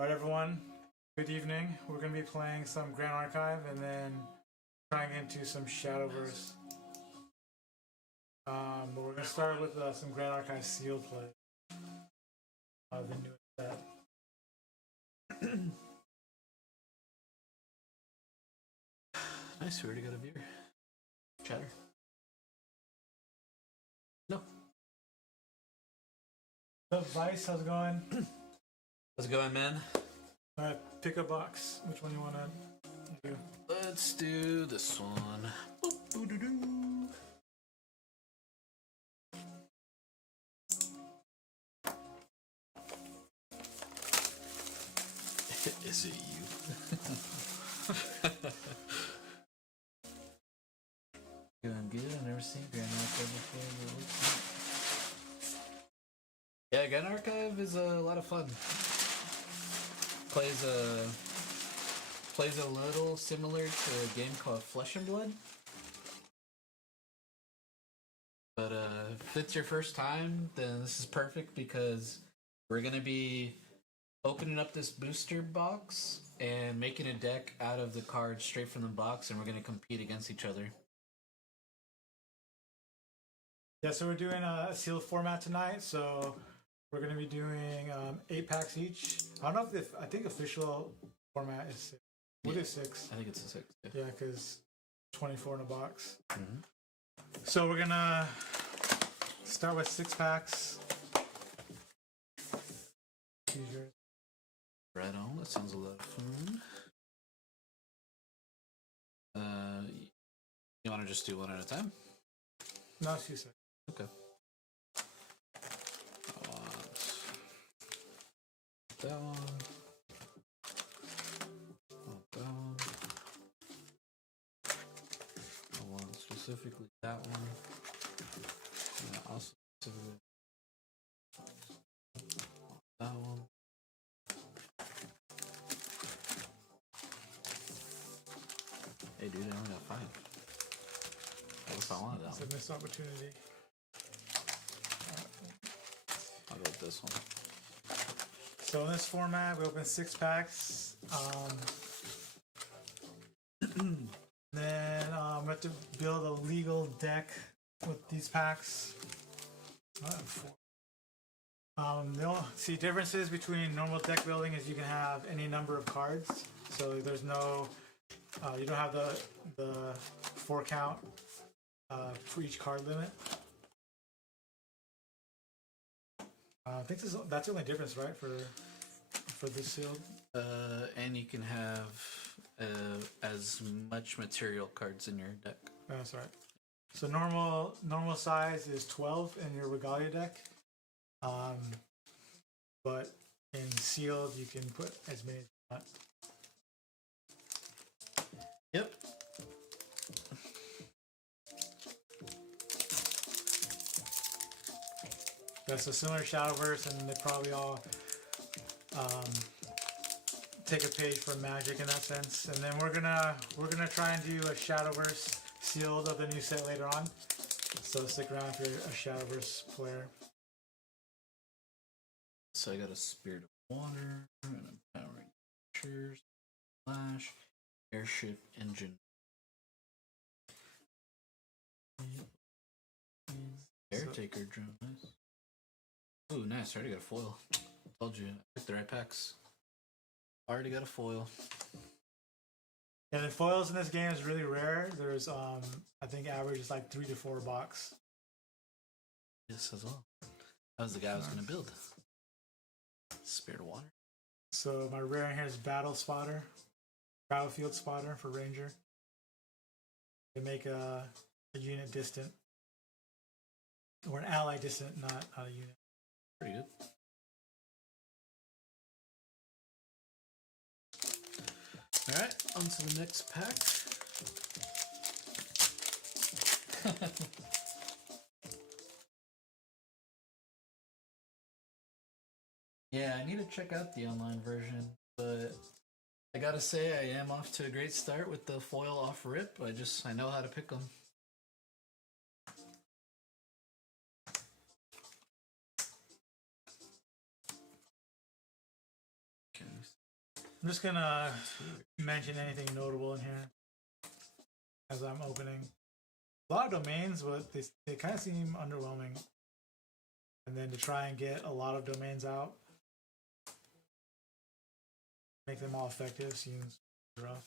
Alright everyone, good evening. We're going to be playing some Grand Archive and then trying into some Shadowverse. But we're going to start with some Grand Archive sealed play. The newest set. Nice, we already got a viewer. Chatter. No. What's up, Vice? How's it going? How's it going, man? Alright, pick a box. Which one you want to do? Let's do this one. Boop, boo, doo, doo. Is it you? Doing good. I've never seen Grand Archive before. Yeah, Grand Archive is a lot of fun. Plays a little similar to a game called Flesh and Blood. But if it's your first time, then this is perfect because we're gonna be opening up this booster box and making a deck out of the cards straight from the box, and we're gonna compete against each other. Yeah, so we're doing a sealed format tonight. So we're going to be doing 8 packs each. I don't know if I think official format is 6. We'll do 6. I think it's a 6. Yeah, because 24 in a box. Mm-hmm. So we're gonna start with 6 packs. Choose yours. Right on. That sounds a lot of fun. You want to just do one at a time? No, it's 2 6. Okay. I want that one. I want that one. I want specifically that one. And I also specifically want that one. Hey dude, I only got 5. What if I wanted that It's one? a missed opportunity. I'll go with this one. So in this format, we open 6 packs. Then we have to build a legal deck with these packs. The only differences between normal deck building is you can have any number of cards. So there's no, you don't have the 4 count for each card limit. I think that's the only difference, right, for this sealed. And you can have as much material cards in your deck. That's right. So normal size is 12 in your Regalia deck, but in sealed you can put as many as you want. Yep. That's a similar Shadowverse, and they probably all take a page from Magic in that sense. And then we're gonna try and do a Shadowverse sealed of the new set later on. So stick around if you're a Shadowverse player. So I got a Spirit of Water, and Empowering Pictures, Flash, Airship Engine. Caretaker drone, nice. Ooh, nice. I already got a foil. Told you. I picked the right packs. Already got a foil. Yeah, the foils in this game is really rare. There's, I think average is like 3 to 4 box. Yes, as well. That was the guy I was going to build. Spirit of Water. So my rare in here is Battlefield Spotter for Ranger. They make a unit distant. Or an ally distant, not a unit. Pretty good. Alright, on to the next pack. Yeah, I need to check out the online version, but I gotta say I am off to a great start with the foil off rip. I know how to pick them. I'm just gonna mention anything notable in here as I'm opening. A lot of domains, but they kind of seem underwhelming. And then to try and get a lot of domains out, make them all effective seems rough.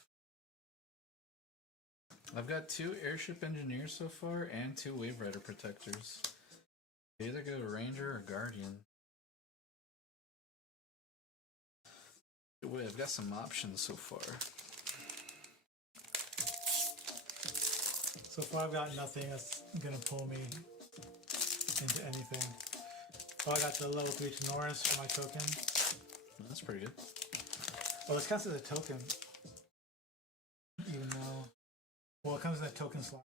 I've got 2 airship engineers so far and 2 wave rider protectors. Either go ranger or guardian. Wait, I've got some options so far. So far, I've got nothing that's gonna pull me into anything. Oh, I got the level 3 Tenoris for my token. That's pretty good. Oh, this counts as a token. Even though... Well, it comes in a token slot.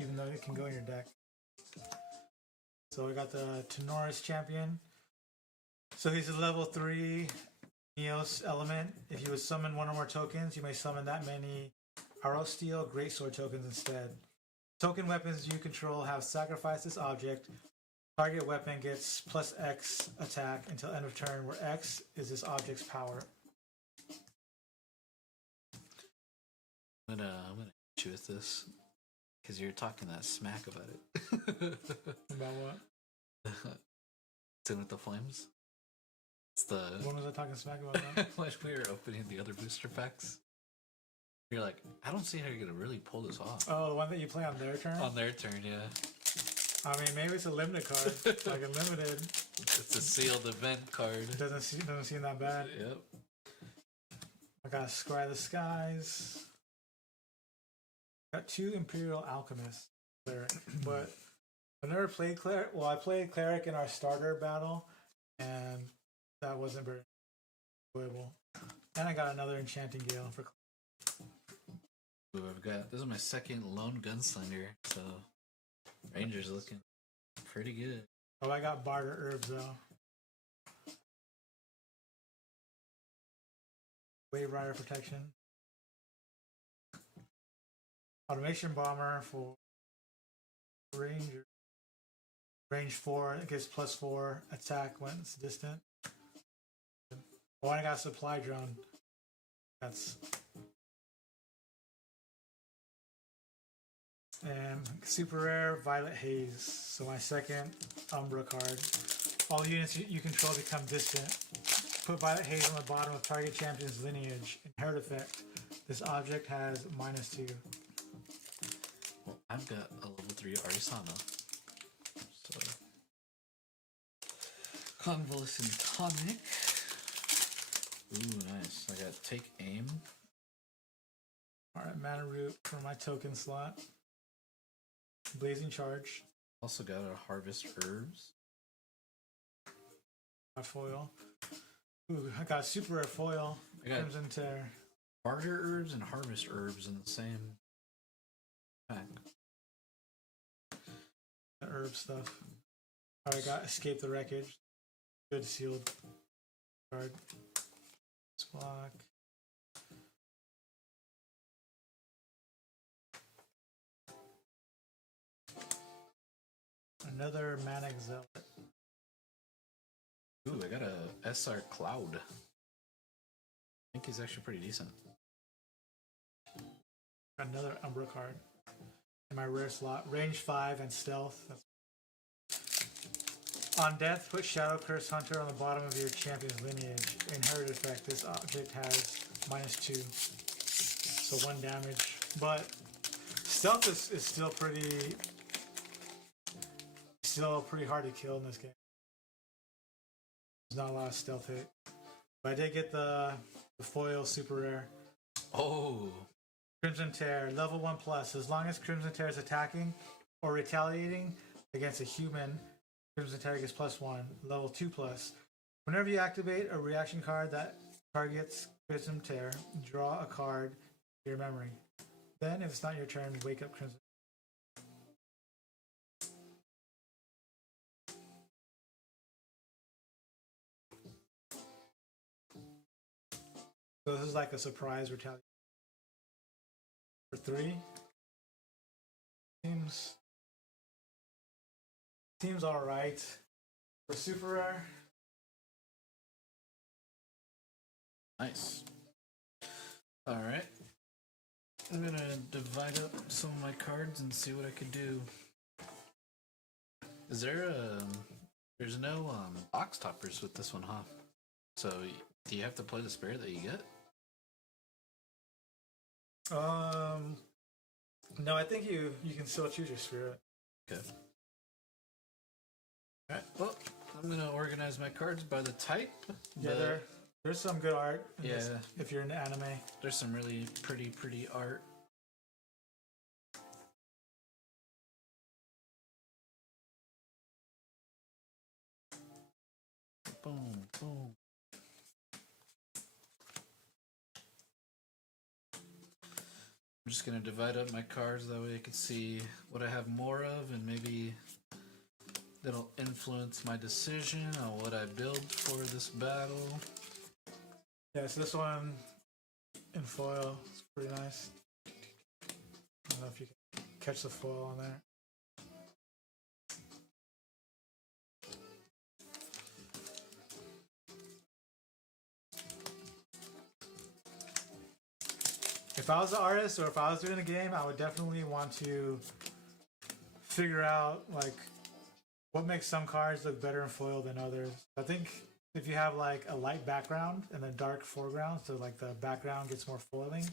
Even though it can go in your deck. So we got the Tenoris champion. So he's a level 3 Neos element. If you would summon 1 or more tokens, you may summon that many Arrow Steel Greatsword tokens instead. Token weapons you control have sacrificed this object. Target weapon gets plus X attack until end of turn, where X is this object's power. I'm gonna hit you with this because you're talking that smack about it. About what? Tin with the Flames. It's the When was I talking smack about that? when we were opening the other booster packs. You're like, I don't see how you're gonna really pull this off. Oh, the one that you play on their turn? On their turn, yeah. I mean, maybe it's a limited card, like a limited. It's a sealed event card. It doesn't seem that bad. Yep. I got Scry the Skies. Got 2 Imperial Alchemists cleric, but I never played cleric. Well, I played cleric in our starter battle, and that wasn't very enjoyable. And I got another Enchanting Gale for. Ooh, this is my second lone gunslinger, so Ranger's looking pretty good. Oh, I got Barter Herbs though. Wave Rider protection. Automation Bomber for Ranger. Range 4, it gives plus 4 attack when it's distant. Oh, I got Supply Drone. That's. And super rare Violet Haze. So my second Umbra card. All units you control become distant. Put Violet Haze on the bottom of target champion's lineage. Inherit effect. This object has -2. Well, I've got a level 3 Arisana. So Convalescent Tonic. Ooh, nice. I got Take Aim. Alright, Mana Root for my token slot. Blazing Charge. Also got a Harvest Herbs. My foil. Ooh, I got super rare foil. I got Crimson Tear. Barter Herbs and Harvest Herbs in the same pack. The herb stuff. Alright, got Escape the Wreckage. Good sealed card. Block. Another Manic Zealot. Ooh, I got a SR Cloud. I think he's actually pretty decent. Another Umbra card. In my rare slot. Range 5 and Stealth. On death, put Shadow Curse Hunter on the bottom of your champion's lineage. Inherit effect. This object has -2. So 1 damage. But Stealth is still pretty hard to kill in this game. There's not a lot of stealth hit. But I did get the foil super rare. Oh, Crimson Tear, level 1+. As long as Crimson Tear is attacking or retaliating against a human, Crimson Tear gets +1. Level 2+. Whenever you activate a reaction card that targets Crimson Tear, draw a card to your memory. Then, if it's not your turn, wake up Crimson. So this is like a surprise retaliation. For 3. Seems alright. For super rare, Nice. All right. I'm gonna divide up some of my cards and see what I could do. Is there there's no box toppers with this one, huh? So do you have to play the spirit that you get? No, I think you can still choose your spirit. Okay. All right. Well, I'm gonna organize my cards by the type. Yeah, there's some good art. In Yeah. this, if you're into anime. There's some really pretty art. Boom, boom. I'm just gonna divide up my cards that way I can see what I have more of, and maybe that'll influence my decision on what I build for this battle. Yeah, so this one in foil is pretty nice. I don't know if you can catch the foil on there. If I was the artist or if I was doing the game, I would definitely want to figure out like what makes some cards look better in foil than others. I think if you have like a light background and a dark foreground, so like the background gets more foiling,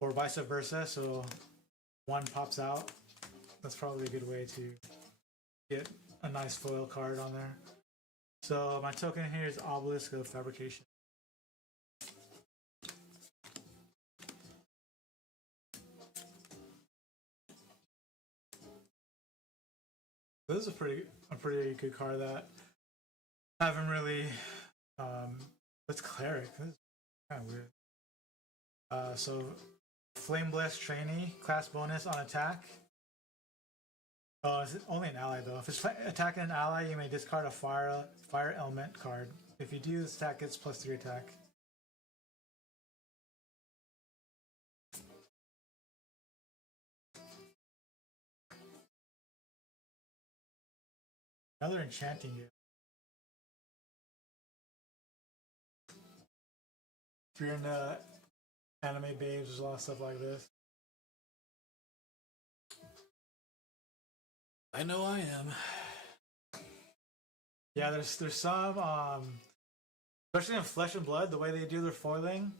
or vice versa, so one pops out, that's probably a good way to get a nice foil card on there. So my token here is Obelisk of Fabrication. This is a pretty good card that I haven't really. It's Cleric. This is kind of weird. So Flame Blessed Trainee, class bonus on attack. Oh, it's only an ally though. If it's attacking an ally, you may discard a fire element card. If you do, this attack gets +3 attack. Another enchanting gift. If you're into anime babes, there's a lot of stuff like this. I know I am. Yeah, there's some, especially in Flesh and Blood, the way they do their foiling.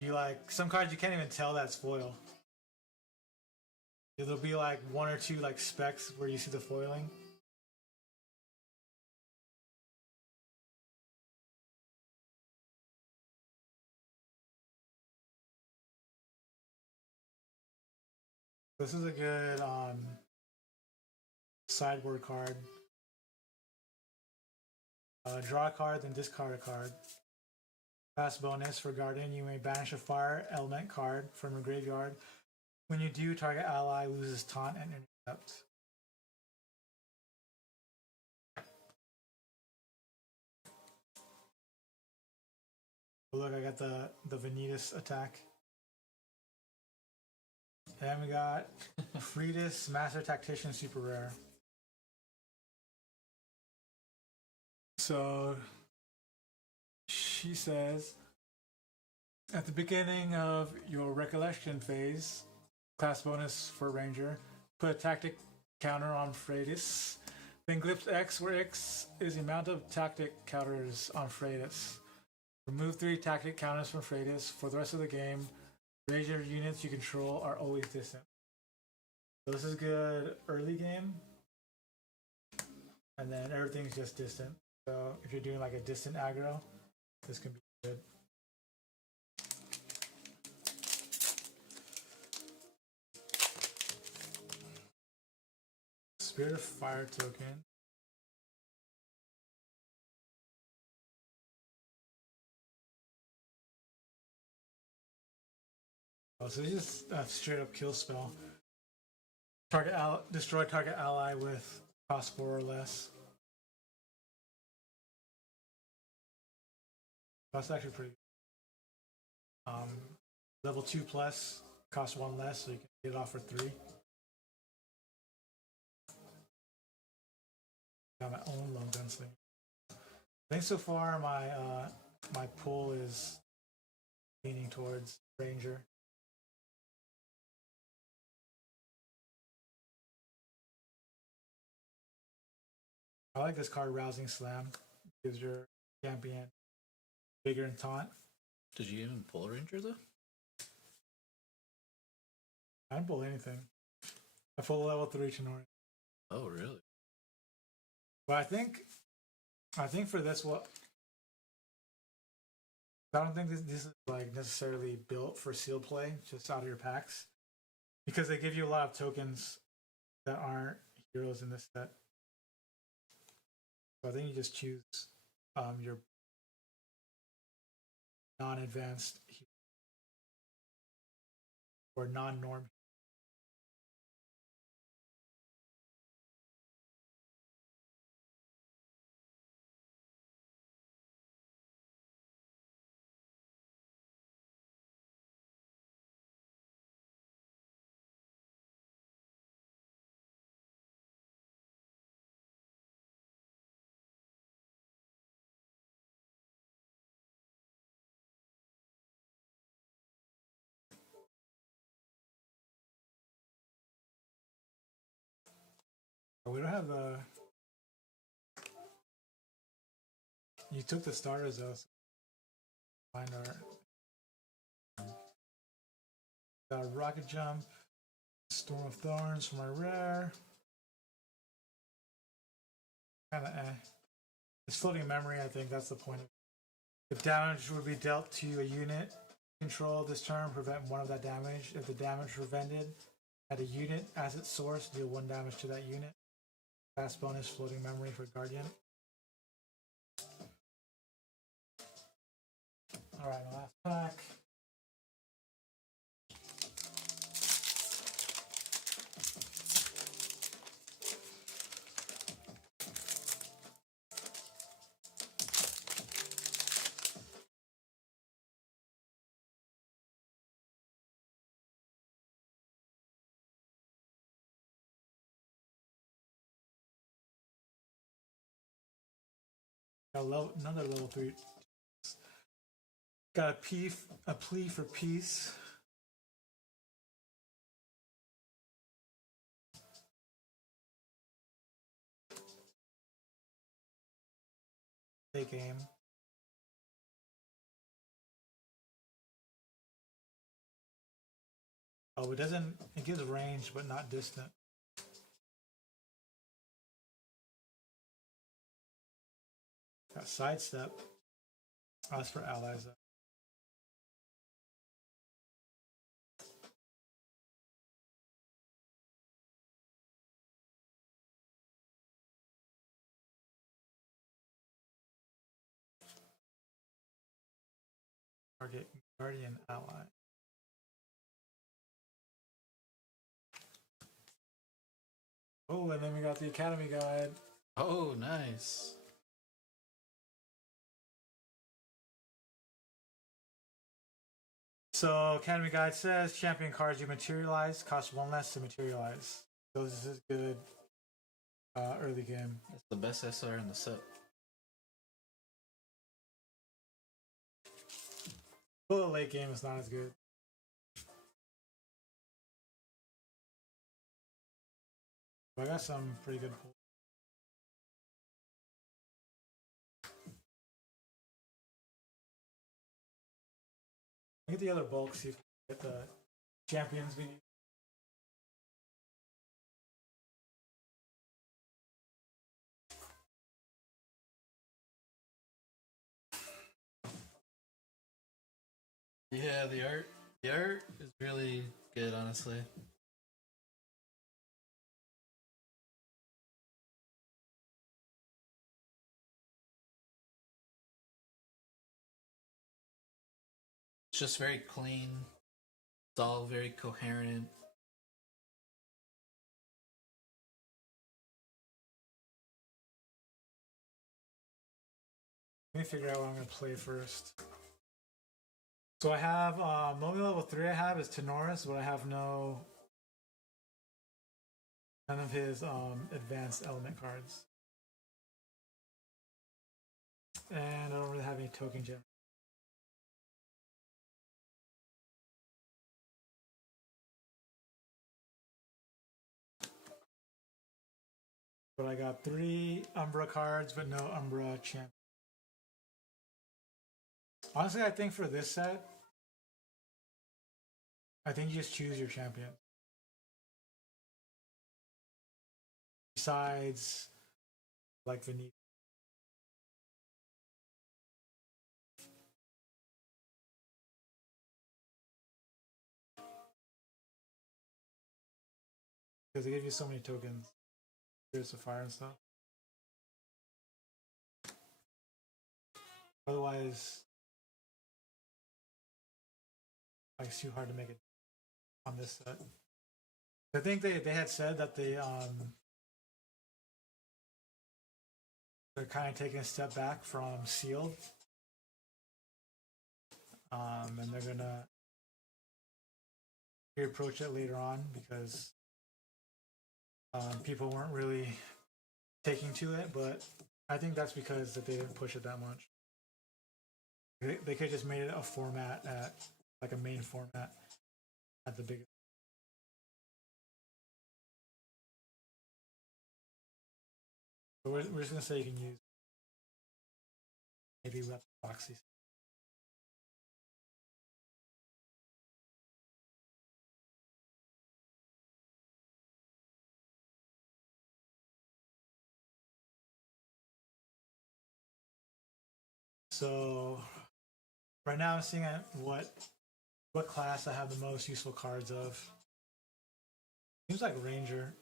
You like some cards you can't even tell that's foil. There'll be like one or two like specks where you see the foiling. This is a good sideboard card. Draw a card, then discard a card. Last bonus for Guardian, you may banish a fire element card from your graveyard. When you do, target ally loses taunt and intercept. Oh, look, I got the Vanitas attack. And we got Freitas, Master Tactician, super rare. So she says, at the beginning of your recollection phase, class bonus for Ranger, put a tactic counter on Freitas. Then Glyphs X, where X is the amount of tactic counters on Freitas. Remove 3 tactic counters from Freitas. For the rest of the game, Ranger units you control are always distant. So this is good early game. And then everything's just distant. So if you're doing like a distant aggro, this can be good. Spirit of Fire token. Oh, so it's just a straight up kill spell. Destroy target ally with cost 4 or less. That's actually pretty good. Level 2 plus, cost 1 less, so you can get it off for 3. Got my own lone gunslinger. I think so far my my pull is leaning towards Ranger. I like this card, Rousing Slam. Gives your champion bigger and taunt. Did you even pull Ranger though? I didn't pull anything. I pulled a level 3 Tenor. Oh, really? But I think for this, I don't think this is like necessarily built for seal play, just out of your packs, because they give you a lot of tokens that aren't heroes in this set. So I think you just choose your non-advanced or non-norm. We don't have the. You took the starters though. So find our Rocket Jump, Storm of Thorns for my rare. Kind of It's floating memory. I think that's the point of it. If damage would be dealt to a unit control this turn, prevent one of that damage. If the damage prevented at a unit as its source, deal 1 damage to that unit. Fast bonus, floating memory for Guardian. Alright, last pack. Another level 3. Got a plea for peace. Take aim. Oh, it doesn't. It gives range, but not distant. Got sidestep. Oh, that's for allies. Target Guardian ally. Oh, and then we got the Academy Guide. Oh, nice. So Academy Guide says champion cards you materialize cost 1 less to materialize. So this is good early game. That's the best SR in the set. Well, the late game is not as good. But I got some pretty good pulls. Get the other bulk, see if we get the champions we need. Yeah, the art is really good, honestly. It's just very clean. It's all very coherent. Let me figure out what I'm going to play first. So I have, only level 3 I have is Tenoris, but I have none of his advanced element cards. And I don't really have any token gem. But I got 3 Umbra cards, but no Umbra champ. Honestly, I think for this set, I think you just choose your champion. Besides, like Vanilla. Because they give you so many tokens. Here's the fire and stuff. Otherwise, like, it's too hard to make it on this set. I think they had said that they're kind of taking a step back from sealed, and they're gonna reapproach it later on because people weren't really taking to it. But I think that's because that they didn't push it that much. They could have just made it a format at like a main format at the biggest. So we're just gonna say you can use maybe rep proxy. So right now I'm seeing at what class I have the most useful cards of. Seems like Ranger.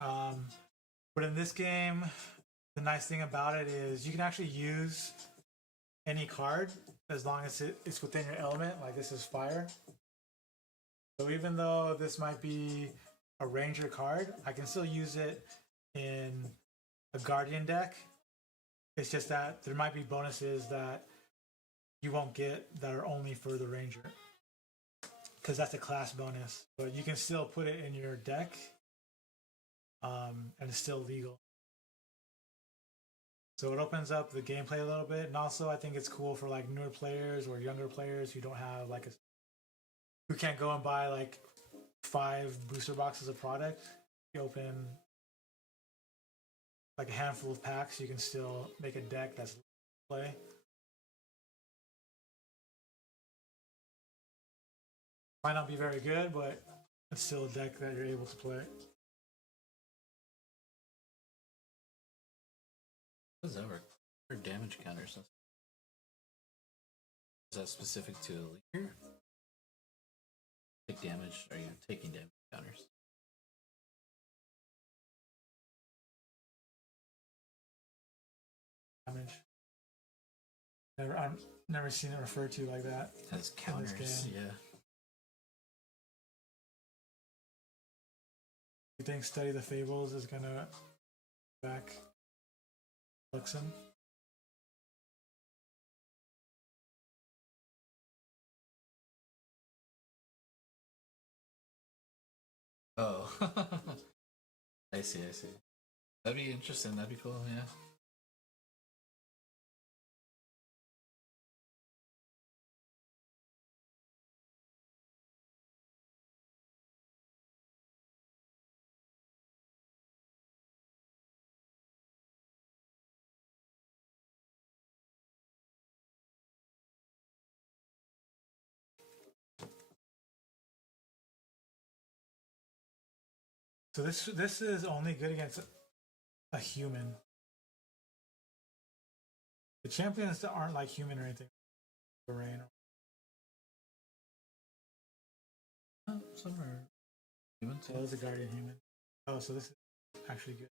But in this game, the nice thing about it is you can actually use any card as long as it's within your element. Like this is fire. So even though this might be a Ranger card, I can still use it in a Guardian deck. It's just that there might be bonuses that you won't get that are only for the Ranger. Because that's a class bonus. But you can still put it in your deck. And it's still legal. So it opens up the gameplay a little bit. And also I think it's cool for like newer players or younger players who don't have like who can't go and buy like 5 booster boxes of product. You open like a handful of packs, you can still make a deck that's play. Might not be very good, but it's still a deck that you're able to play. How does that work? For damage counters? Is that specific to a leader? Take damage? Are you taking damage counters? Damage. I've never seen it referred to like that. As counters, yeah. You think Study the Fables is gonna back Luxon? Oh. I see. That'd be interesting, that'd be cool, yeah. So this is only good against a human. The champions that aren't like human or anything. Rain. Some are human too. Well, it's a guardian human. Oh, so this is actually good.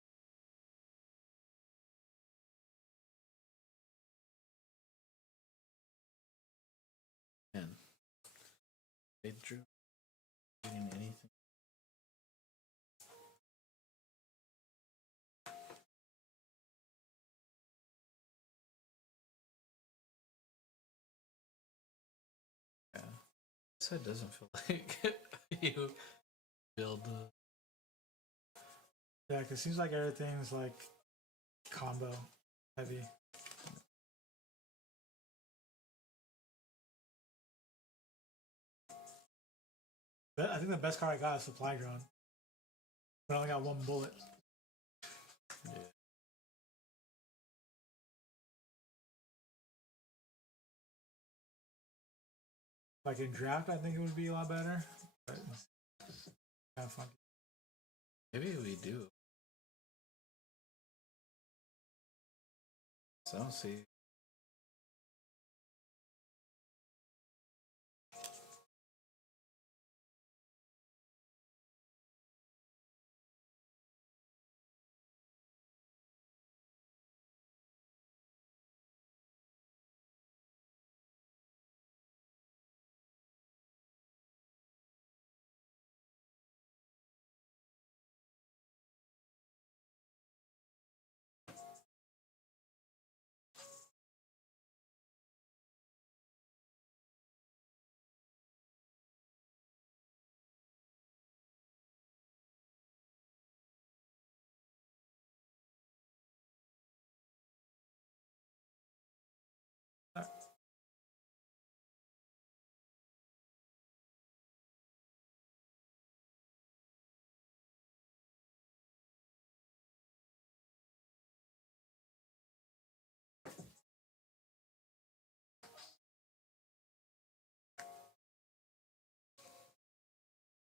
Man. They drew anything. Yeah. So it doesn't feel like you build Yeah, because it seems like everything's like combo heavy. But I think the best card I got is Supply Drone. I only got one bullet. Yeah. Like in draft, I think it would be a lot better. But it's kind of funky. Maybe we do. So I don't see.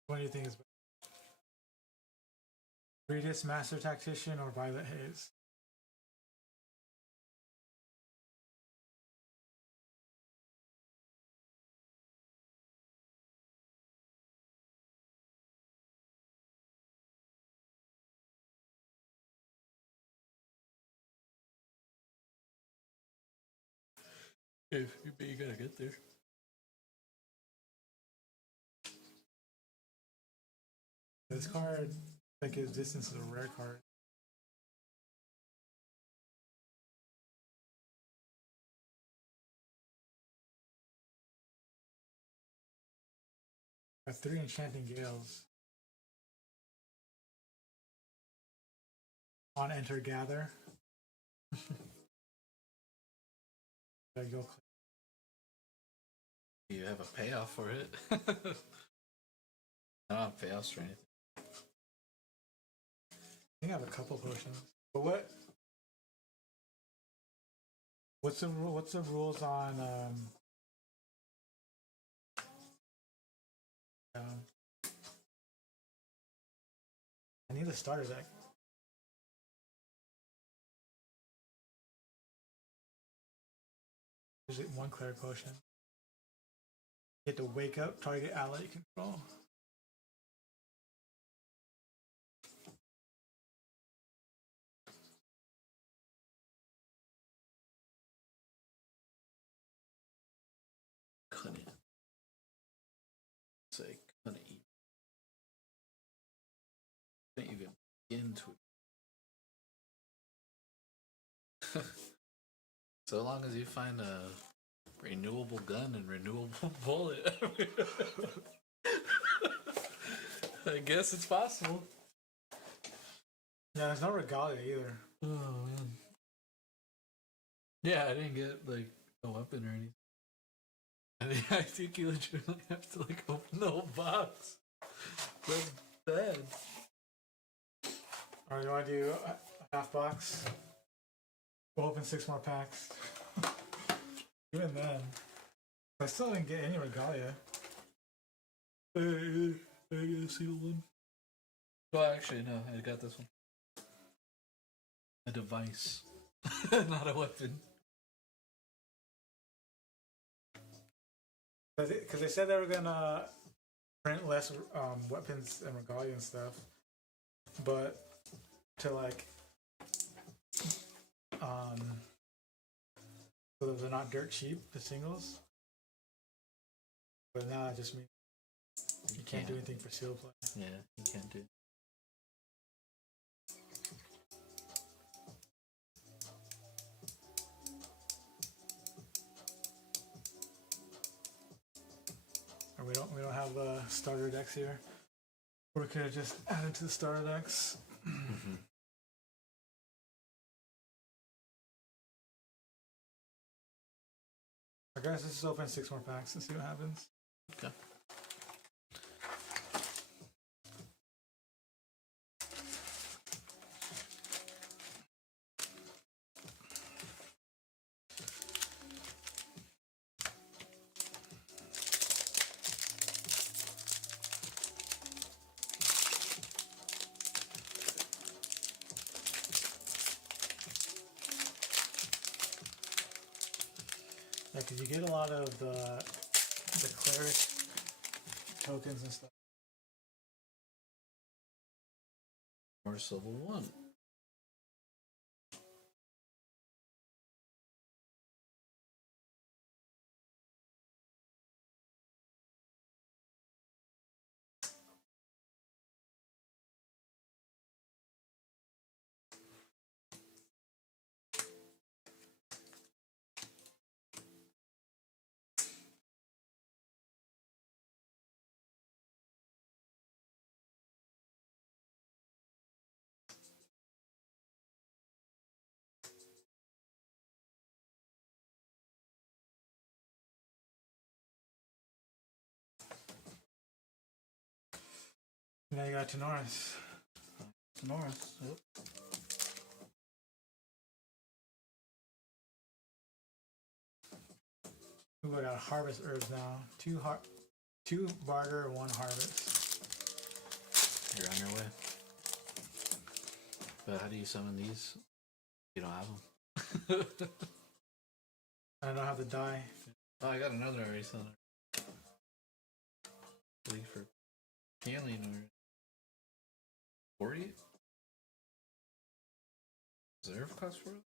What do you think is better? Greatest Master Tactician or Violet Haze? If you gotta get there. This card, like, his distance is a rare card. Got 3 Enchanting Gales. On enter gather. There you go. You have a payoff for it. I don't have payoffs or anything. I think I have a couple potions. But what's the rule? What's the rules on I need a starter deck. There's one cleric potion. You get to wake up target ally you control. Couldn't. Say couldn't eat. Can't even begin to. So long as you find a renewable gun and renewable bullet, I guess it's possible. Yeah, there's no regalia either. Oh man. Yeah, I didn't get like a weapon or anything. I think you legitimately have to like open the whole box. That's bad. Alright, you want to do a half box? We'll open 6 more packs. Even then, I still didn't get any regalia. I got a single one. Well, actually, no, I got this one. A device, not a weapon. Because they said they were gonna print less weapons and regalia and stuff, but to like so that they're not dirt cheap, the singles. But now it just means you can't do anything for seal play. Yeah, you can't do. Or we don't have starter decks here. Or we could have just added to the starter decks. Mm-hmm. I guess let's just open 6 more packs and see what happens. Okay. Yeah, because you get a lot of the cleric tokens and stuff. Morse level 1. Now you got Tenoris. North. Yep. Ooh, I got harvest herbs now. Two barter, one harvest. You're on your way. But how do you summon these? You don't have them. I don't have the die. Oh, I got another already. Leave for Canley or 40? Reserve cost for it?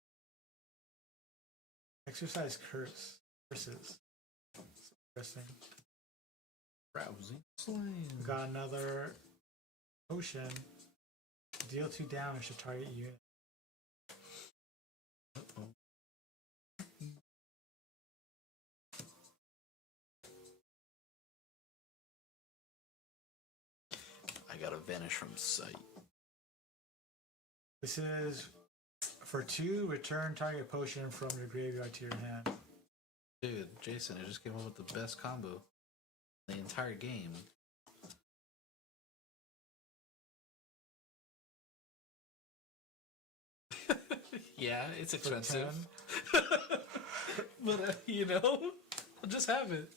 Exercise curses. Interesting. Rousing Slain. We got another potion. Deal 2 damage to target unit. Uh-oh. I gotta vanish from sight. This is for 2, return target potion from your graveyard to your hand. Dude, Jason, I just came up with the best combo in the entire game. Yeah, it's expensive. But, you know, I'll just have it.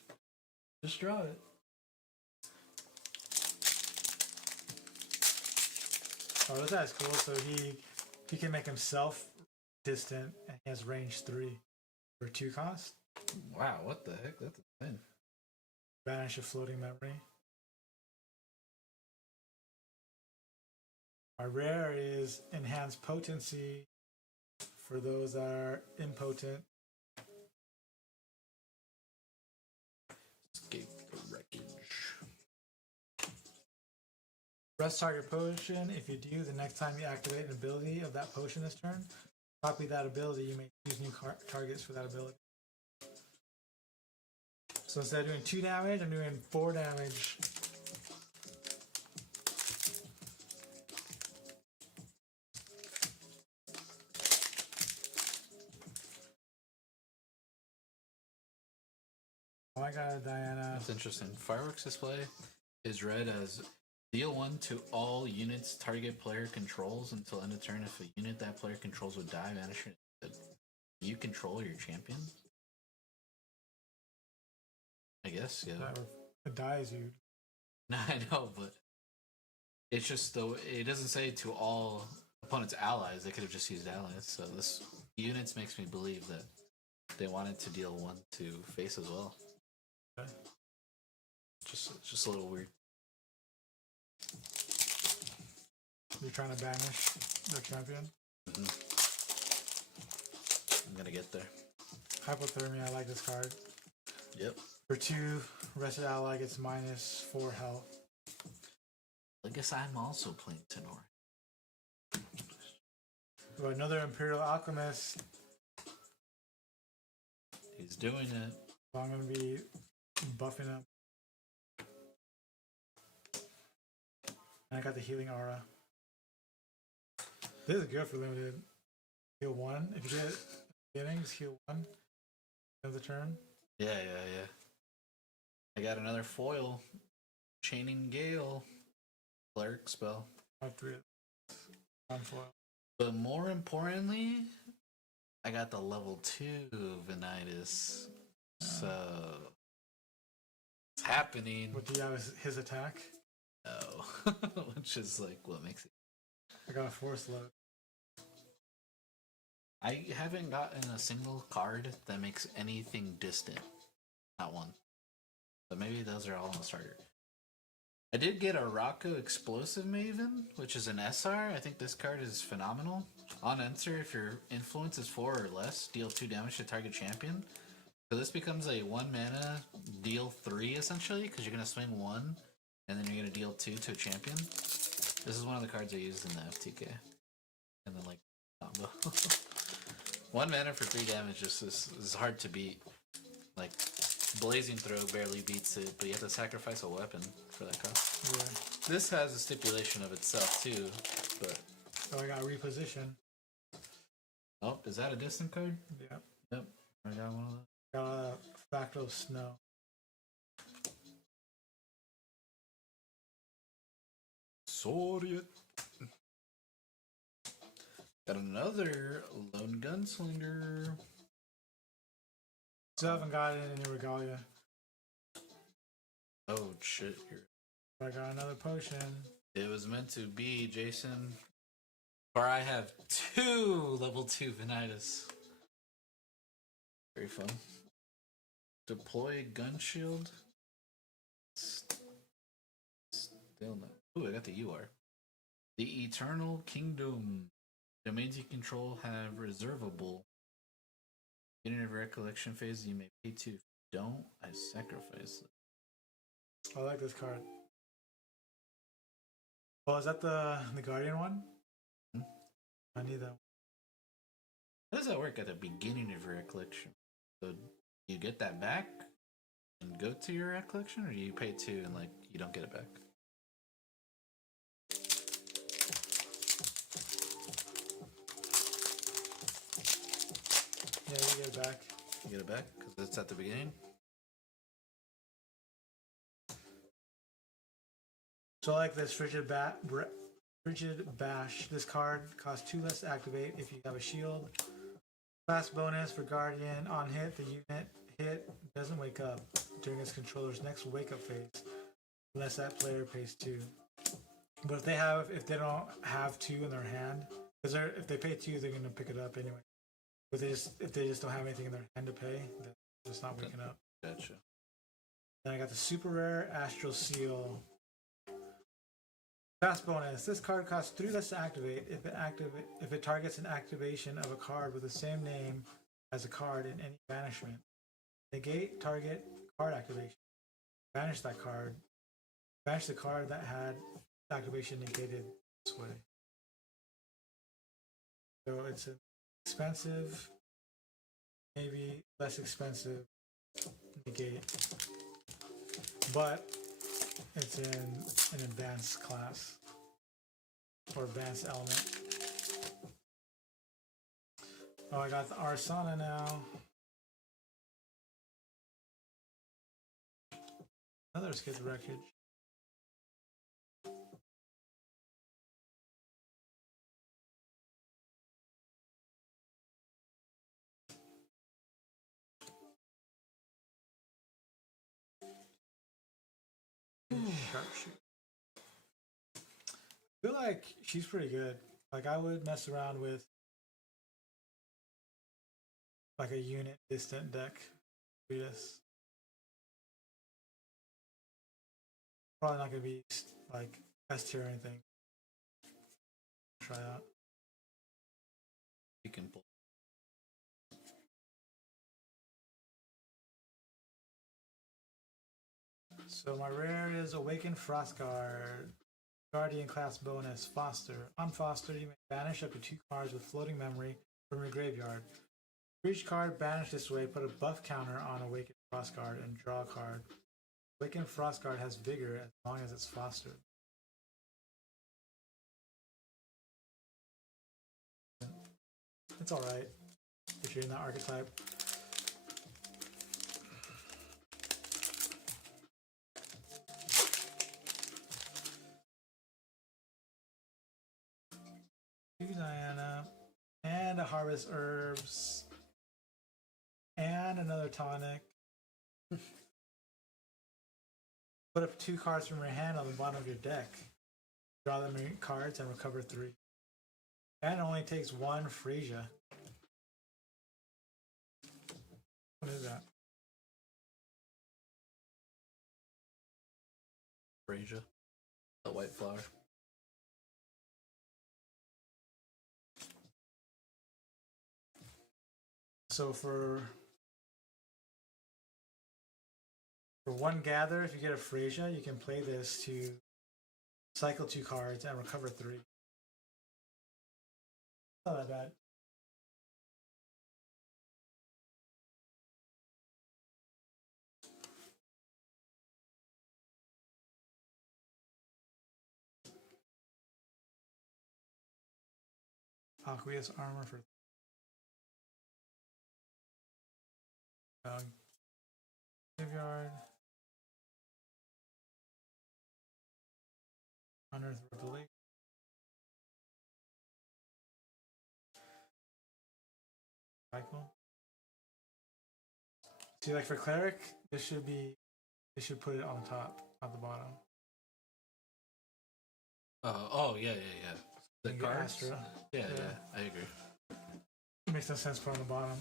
Just draw it. Oh, this guy's cool. So he can make himself distant, and he has range 3 for 2 cost. Wow, what the heck? That's insane. Banish a floating memory. Our rare is enhanced potency for those that are impotent. Escape the wreckage. Rest target potion. If you do, the next time you activate an ability of that potion this turn, copy that ability. You may choose new targets for that ability. So instead of doing 2 damage, I'm doing 4 damage. Oh my god, Diana. That's interesting. Fireworks display is read as deal 1 to all units target player controls until end of turn. If a unit that player controls would die, vanish it. You control your champion? I guess, yeah. It dies you. No, I know, but it's just though it doesn't say to all opponent's allies. They could have just used allies. So this units makes me believe that they wanted to deal 1 to face as well. Okay. Just a little weird. You're trying to banish their champion. I'm gonna get there. Hypothermia, I like this card. Yep. For 2, rested ally gets -4 health. I guess I'm also playing Tenor. We got another Imperial Alchemist. He's doing it. So I'm going to be buffing him. And I got the Healing Aura. This is good for limited. Heal 1. If you get beginning, just heal 1. End of the turn. Yeah. I got another foil. Chaining Gale. Cleric spell. I have 3 on foil. But more importantly, I got the level 2 Venitus. So it's happening. What do you have as his attack? No. Which is like what makes it. I got a Force Load. I haven't gotten a single card that makes anything distant. Not one. But maybe those are all in the starter. I did get a Rocco Explosive Maven, which is an SR. I think this card is phenomenal. On enter, if your influence is 4 or less, deal 2 damage to target champion. So this becomes a 1 mana, deal 3 essentially, because you're going to swing 1, and then you're going to deal 2 to a champion. This is one of the cards I used in the FTK. And then, like, combo. 1 mana for 3 damage is hard to beat. Like, Blazing Throw barely beats it, but you have to sacrifice a weapon for that cost. Yeah. This has a stipulation of itself too, but Oh, I got reposition. oh, is that a distant card? Yep. Yep, I got one of those. Got a Fractal Snow. Sorry. Got another Lone Gunslinger. Still haven't got it in any Regalia. Oh shit! I got another potion. It was meant to be, Jason. Or I have 2 level 2 Venitus. Very fun. Deploy Gun Shield. Still no. Ooh, I got the UR. The Eternal Kingdom. Domains you control have reservable. Beginning of recollection phase, you may pay 2. If you don't, I sacrifice it. I like this card. Well, is that the Guardian one? Hmm? I need that one. How does that work at the beginning of your recollection? So you get that back and go to your recollection, or you pay 2 and like you don't get it back? Yeah, you get it back. You get it back because it's at the beginning. So I like this Frigid Bash. This card costs 2 less to activate if you have a shield. Class bonus for Guardian. On hit, the unit hit doesn't wake up during its controller's next wake up phase, unless that player pays 2. But if they don't have 2 in their hand, because if they pay 2, they're gonna pick it up anyway. But if they just don't have anything in their hand to pay, then they're just not waking up. Gotcha. Then I got the super rare Astral Seal. Fast bonus. This card costs 3 less to activate if it targets an activation of a card with the same name as a card in any banishment. Negate target card activation. Banish that card. Banish the card that had activation negated this way. So it's an expensive, maybe less expensive negate, but it's in an advanced class or advanced element. Oh, I got the Arsana now. Another Skid Wreckage. Sharpshoot. I feel like she's pretty good. Like I would mess around with like a unit distant deck. Yes. Probably not gonna be like S tier or anything. Try out. You can pull. So my rare is Awakened Frostguard. Guardian class bonus, Foster. On Foster, you may banish up to 2 cards with floating memory from your graveyard. For each card banished this way, put a buff counter on Awakened Frostguard and draw a card. Awakened Frostguard has vigor as long as it's fostered. It's alright if you're in that archetype. Diana, and a Harvest Herbs, and another tonic. Put up 2 cards from your hand on the bottom of your deck. Draw them cards and recover 3. And it only takes 1 Freesia. Asia, the white flower. So for one gather, if you get a Freysia, you can play this to cycle 2 cards and recover 3. Not that bad. Aqueous armor for graveyard. Unearth Revelation. Cycle. See, like for cleric, this should put it on top, not the bottom. Oh yeah. The You get cards. Astra. Yeah, I agree. It makes no sense put on the bottom.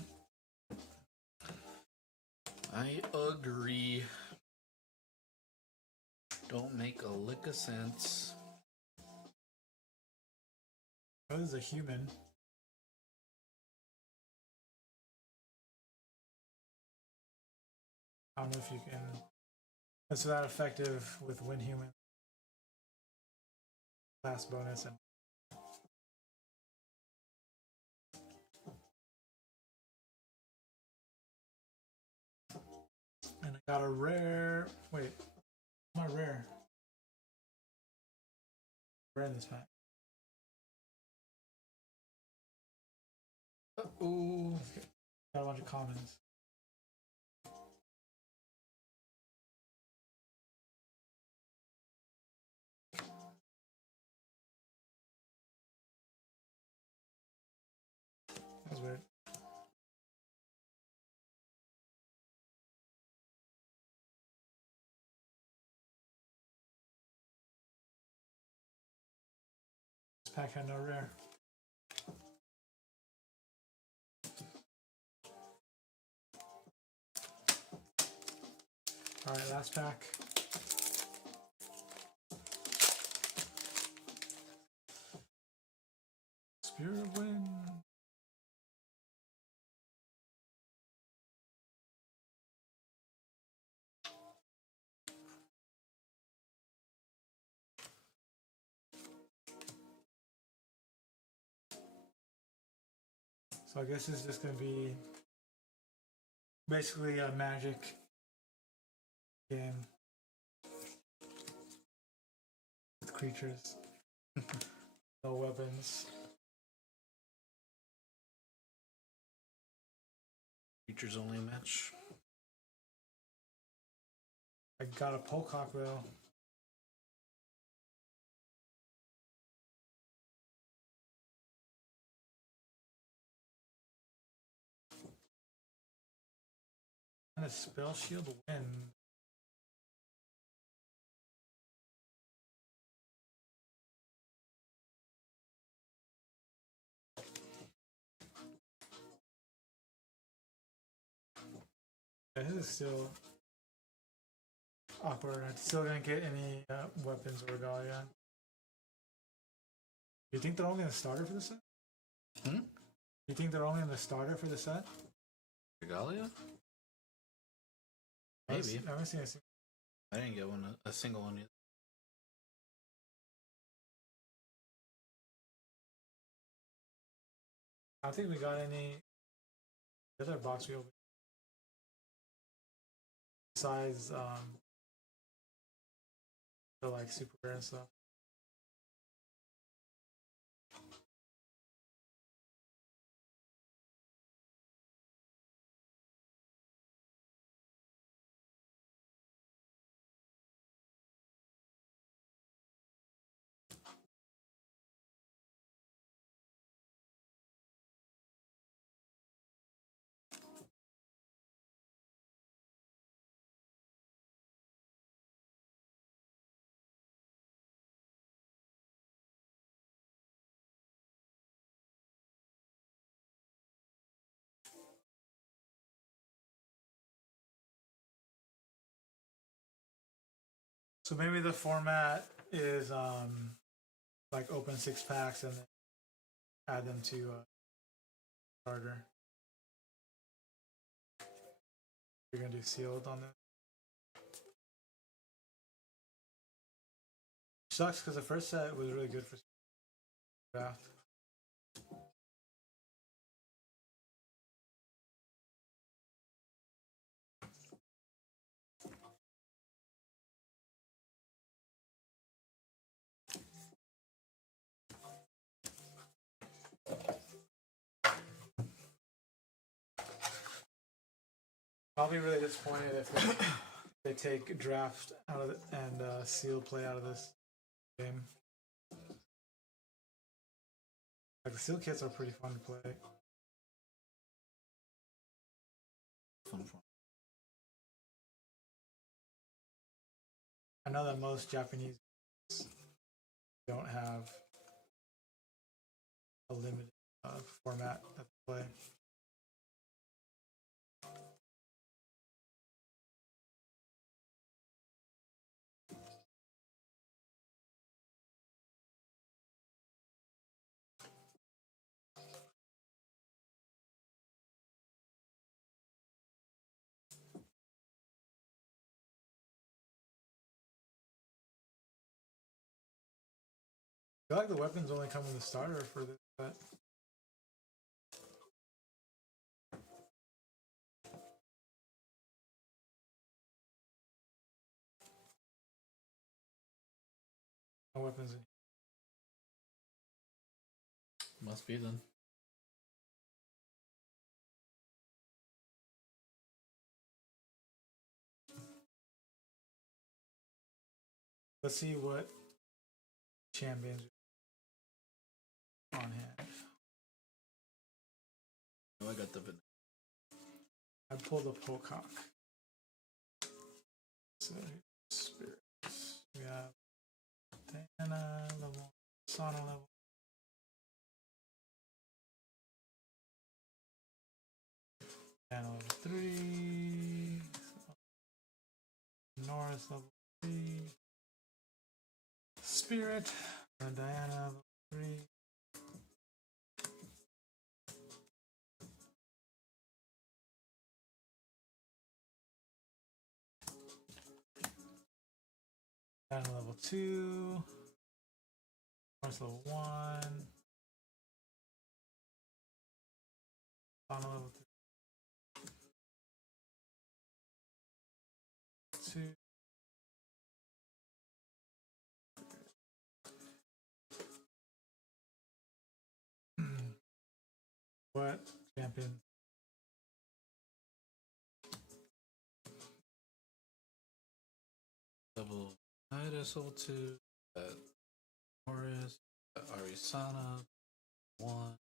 I agree. Don't make a lick of sense. Oh, this is a human. I don't know if you can. It's that effective with Win Human. Class bonus and. And I got a rare. Wait, my rare. Rare in this pack. Ooh. Got a bunch of commons. That's weird. This pack had no rare. Alright, last pack. Spirit of Wind. So I guess this is just going to be basically a magic game with creatures. No weapons. Features only match. I got a Polecock though. And a Spell Shield Wind. Yeah, this is still awkward. I'm still gonna get any weapons or regalia. You think they're only in the starter for the set? You think they're only in the starter for the set? Regalia? Maybe. I haven't seen a single. I didn't get one, a single one yet. I don't think we got any. The other box we opened. Besides, the like super rare and stuff. So maybe the format is like open 6 packs and then add them to starter. You're gonna do sealed on this. Sucks because the first set was really good for draft. I'll be really disappointed if they take draft out of it and seal play out of this game. Like the seal kits are pretty fun to play. Fun. I know that most Japanese don't have a limited format that they play. I feel like the weapons only come with the starter for this set. No weapons in Must be then. Let's see what champions on hand. Oh, I got the vanilla. I pulled a Pocock. So spirits. We have Diana level, Sana level. Diana level 3. Norris level 3. Spirit. And Diana level 3. Diana level 2. Norris level 1. Sana level 2. What champion? Level Midas level 2. Morris. Arisana. 1.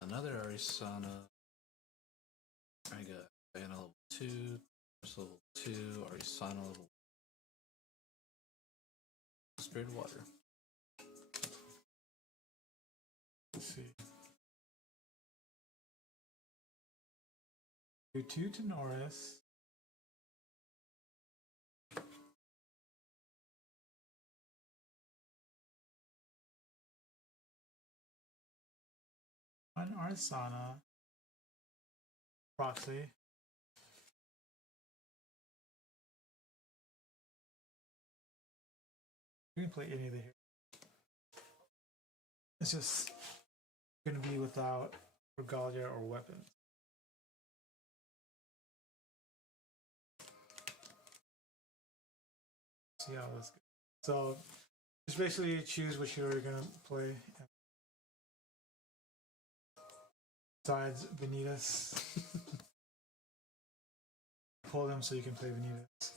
Another Arisana. I got Diana level 2. Morris level 2. Arisana level 1. Spirit Water. Let's see. Do 2 to Norris. One Arsana. Proxy. You can play any of the here. It's just going to be without Regalia or weapons. See how this goes. So just basically choose which you're going to play. Besides Vanitas. Pull them so you can play Vanitas.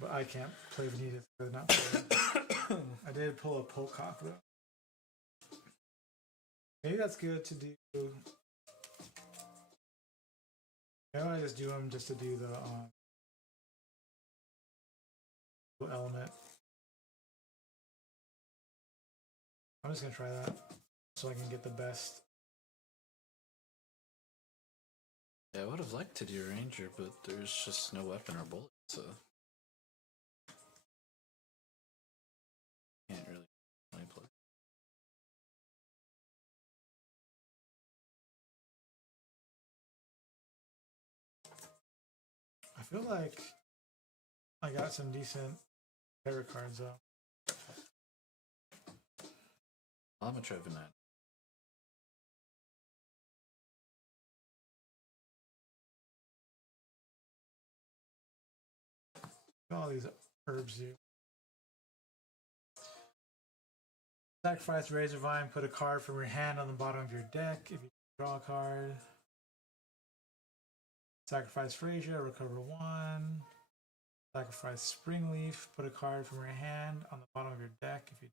But I can't play Vanitas because not playing. I did pull a Pocock though. Maybe that's good to do. Maybe I just do them just to do the element. I'm just gonna try that so I can get the best. Yeah, I would have liked to do Ranger, but there's just no weapon or bullet, so. feel like I got some decent terror cards though. I'm gonna try for 9. All these herbs do. Sacrifice Razorvine, put a card from your hand on the bottom of your deck. If you draw a card. Sacrifice Frazier, recover 1. Sacrifice Springleaf, put a card from your hand on the bottom of your deck. If you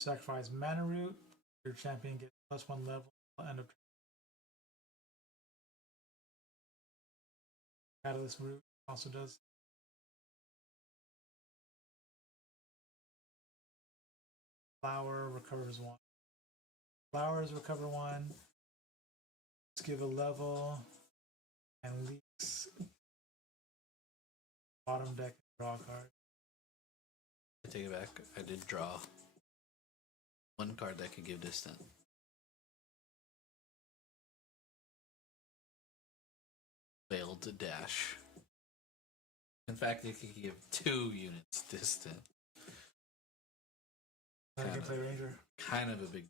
sacrifice Mana Root, your champion gets +1 level at end of turn. Catalyst Root also does. Flower recovers 1. Flowers recover 1. Let's give a level and leaks. Bottom deck, draw a card. I take it back. I did draw 1 card that could give distant. Failed to dash. In fact, it could give 2 units distant. Then you can play Ranger. Kind of a big.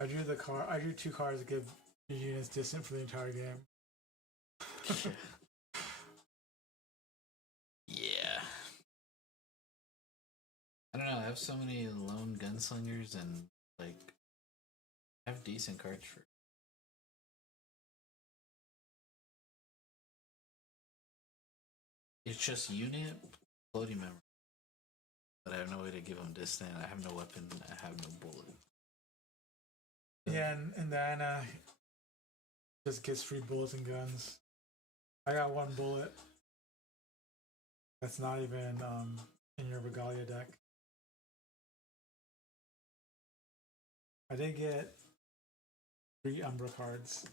I drew 2 cards that give units distant for the entire game. Yeah. I don't know. I have so many lone gunslingers and like I have decent cards for. It's just unit floating memory, but I have no way to give them distant. I have no weapon. I have no bullet. Yeah, and Diana just gets free bullets and guns. I got 1 bullet. That's not even in your Regalia deck. I did get 3 Umbra cards.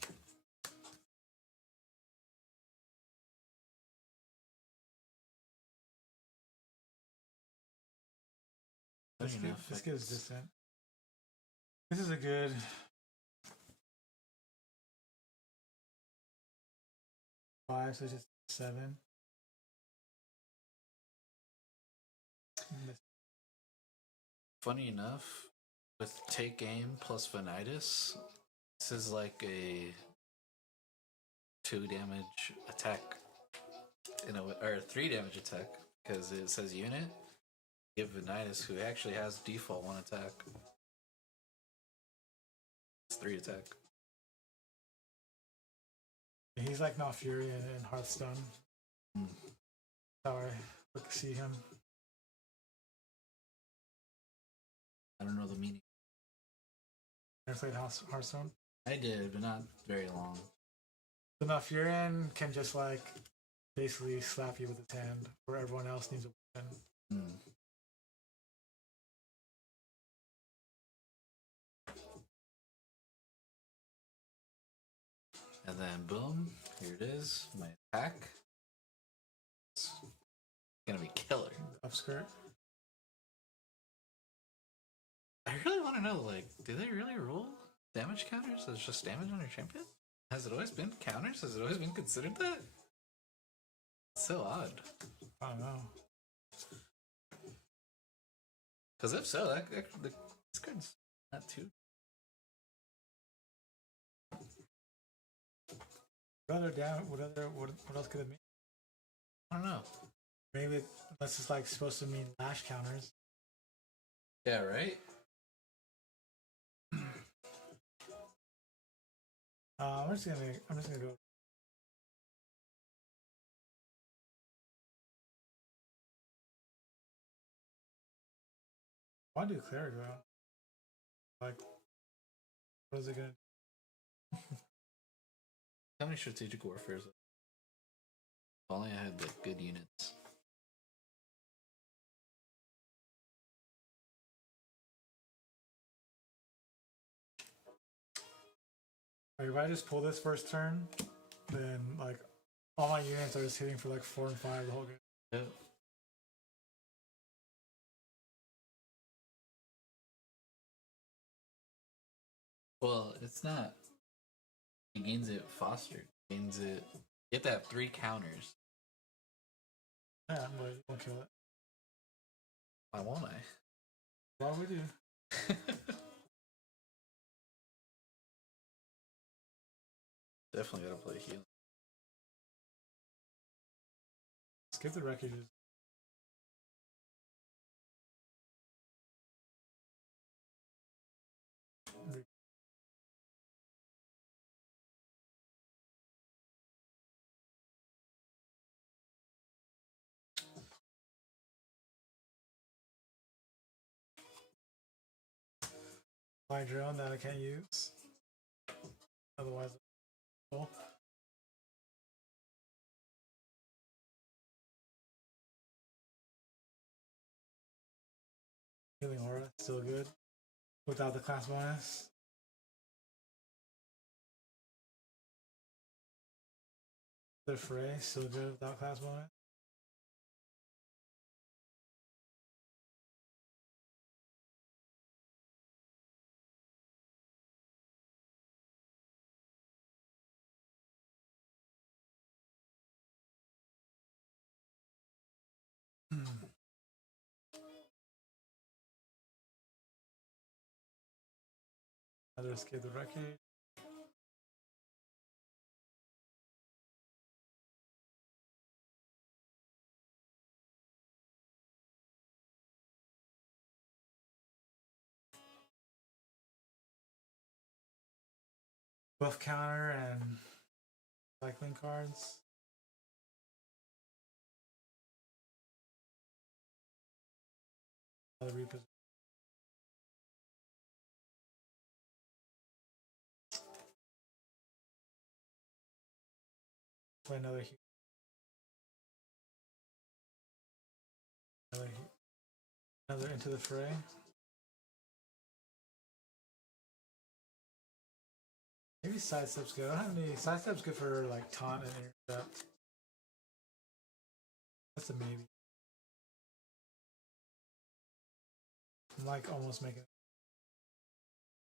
This gives distant. This is a good. Five, so it's just 7. Funny enough, with take aim plus Vanitas, this is like a 2 damage attack, or 3 damage attack because it says unit. Give Vanitas, who actually has default 1 attack. It's 3 attack. He's like not Fury in Hearthstone. Sorry, look to see him. I don't know the meaning. Never played Hearthstone? I did, but not very long. So now Furin can just like basically slap you with his hand, where everyone else needs a weapon. And then boom, here it is, my attack. It's gonna be killer. Upskirt. I really want to know, like, do they really rule damage counters as just damage on your champion? Has it always been counters? Has it always been considered that? It's so odd. I don't know. Because if so, this card's not too. What else could it mean? I don't know. Maybe unless it's like supposed to mean lash counters. Yeah, right? I'm just gonna go. Why do cleric though? Like, what is it gonna do? How many strategic warfares? If only I had the good units. Like if I just pull this first turn, then like all my units are just hitting for like 4 and 5 the whole game. Yep. Well, it's not. It gains it fostered. Gains it. You have to have 3 counters. Yeah, but you won't kill it. Why won't I? Why would you? Definitely gotta play healing. Skip the wreckages. My drone that I can't use. Otherwise, cool. Healing aura, still good. Without the class bonus. The fray, still good without class bonus. Another escape the wreckage. Buff counter and cycling cards. Another reposition. Play another another into the fray. Maybe sidestep's good. I don't have any sidestep's good for like taunt and intercept. That's a maybe. I'm like almost making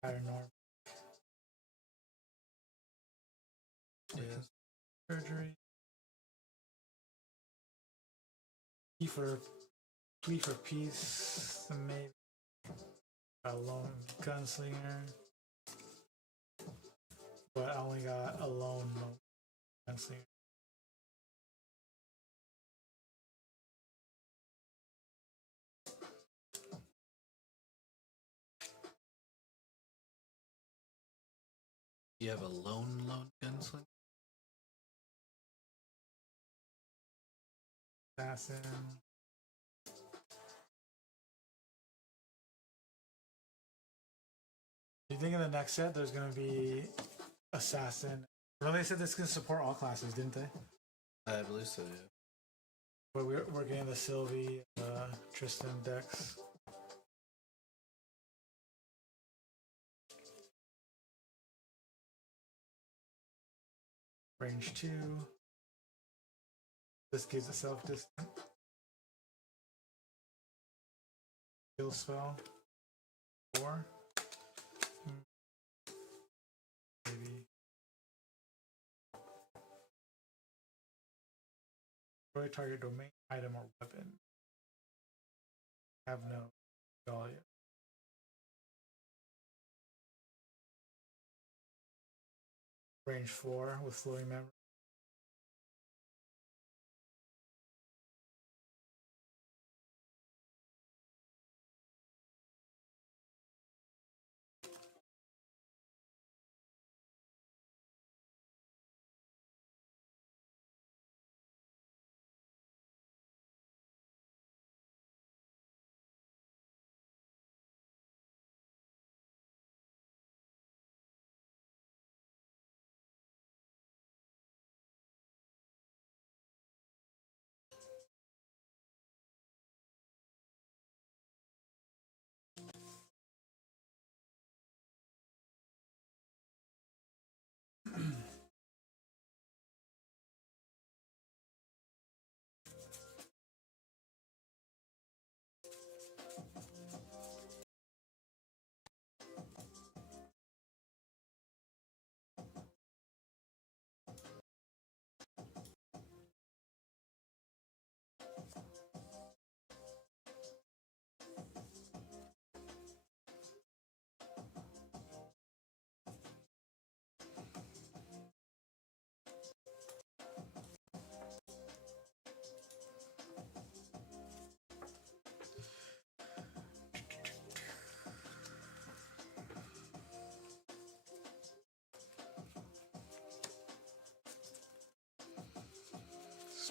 higher norm. Yeah. Surgery. Plea for peace. Maybe a lone gunslinger. But I only got a lone gunslinger. You have a lone gunslinger? Assassin. Do you think in the next set there's gonna be assassin? Well, they said this can support all classes, didn't they? I believe so, yeah. But we're getting the Sylvie, Tristan decks. Range 2. This gives itself distant. Kill spell. 4. Maybe. Destroy target domain, item, or weapon. Have no draw yet. Range 4 with floating memory.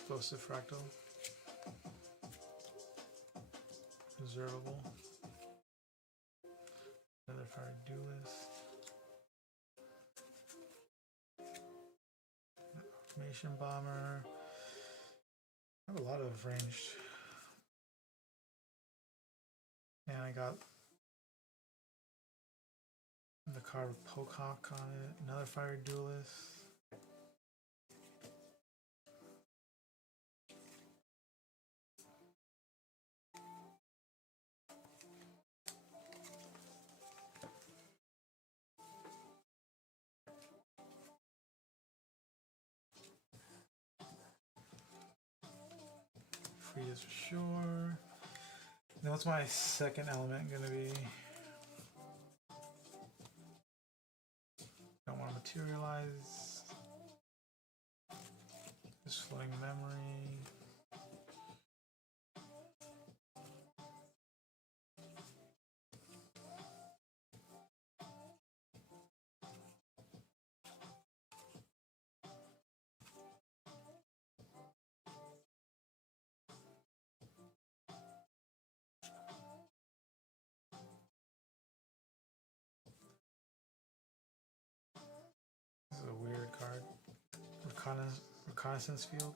Explosive Fractal. Observable. Another Fire Duelist. Information Bomber. I have a lot of ranged. And I got the card with Pokehawk on it. Another Fire Duelist. Freeze for sure. Then what's my second element gonna be? Don't want to materialize. Just floating memory. This is a weird card. Reconnaissance field.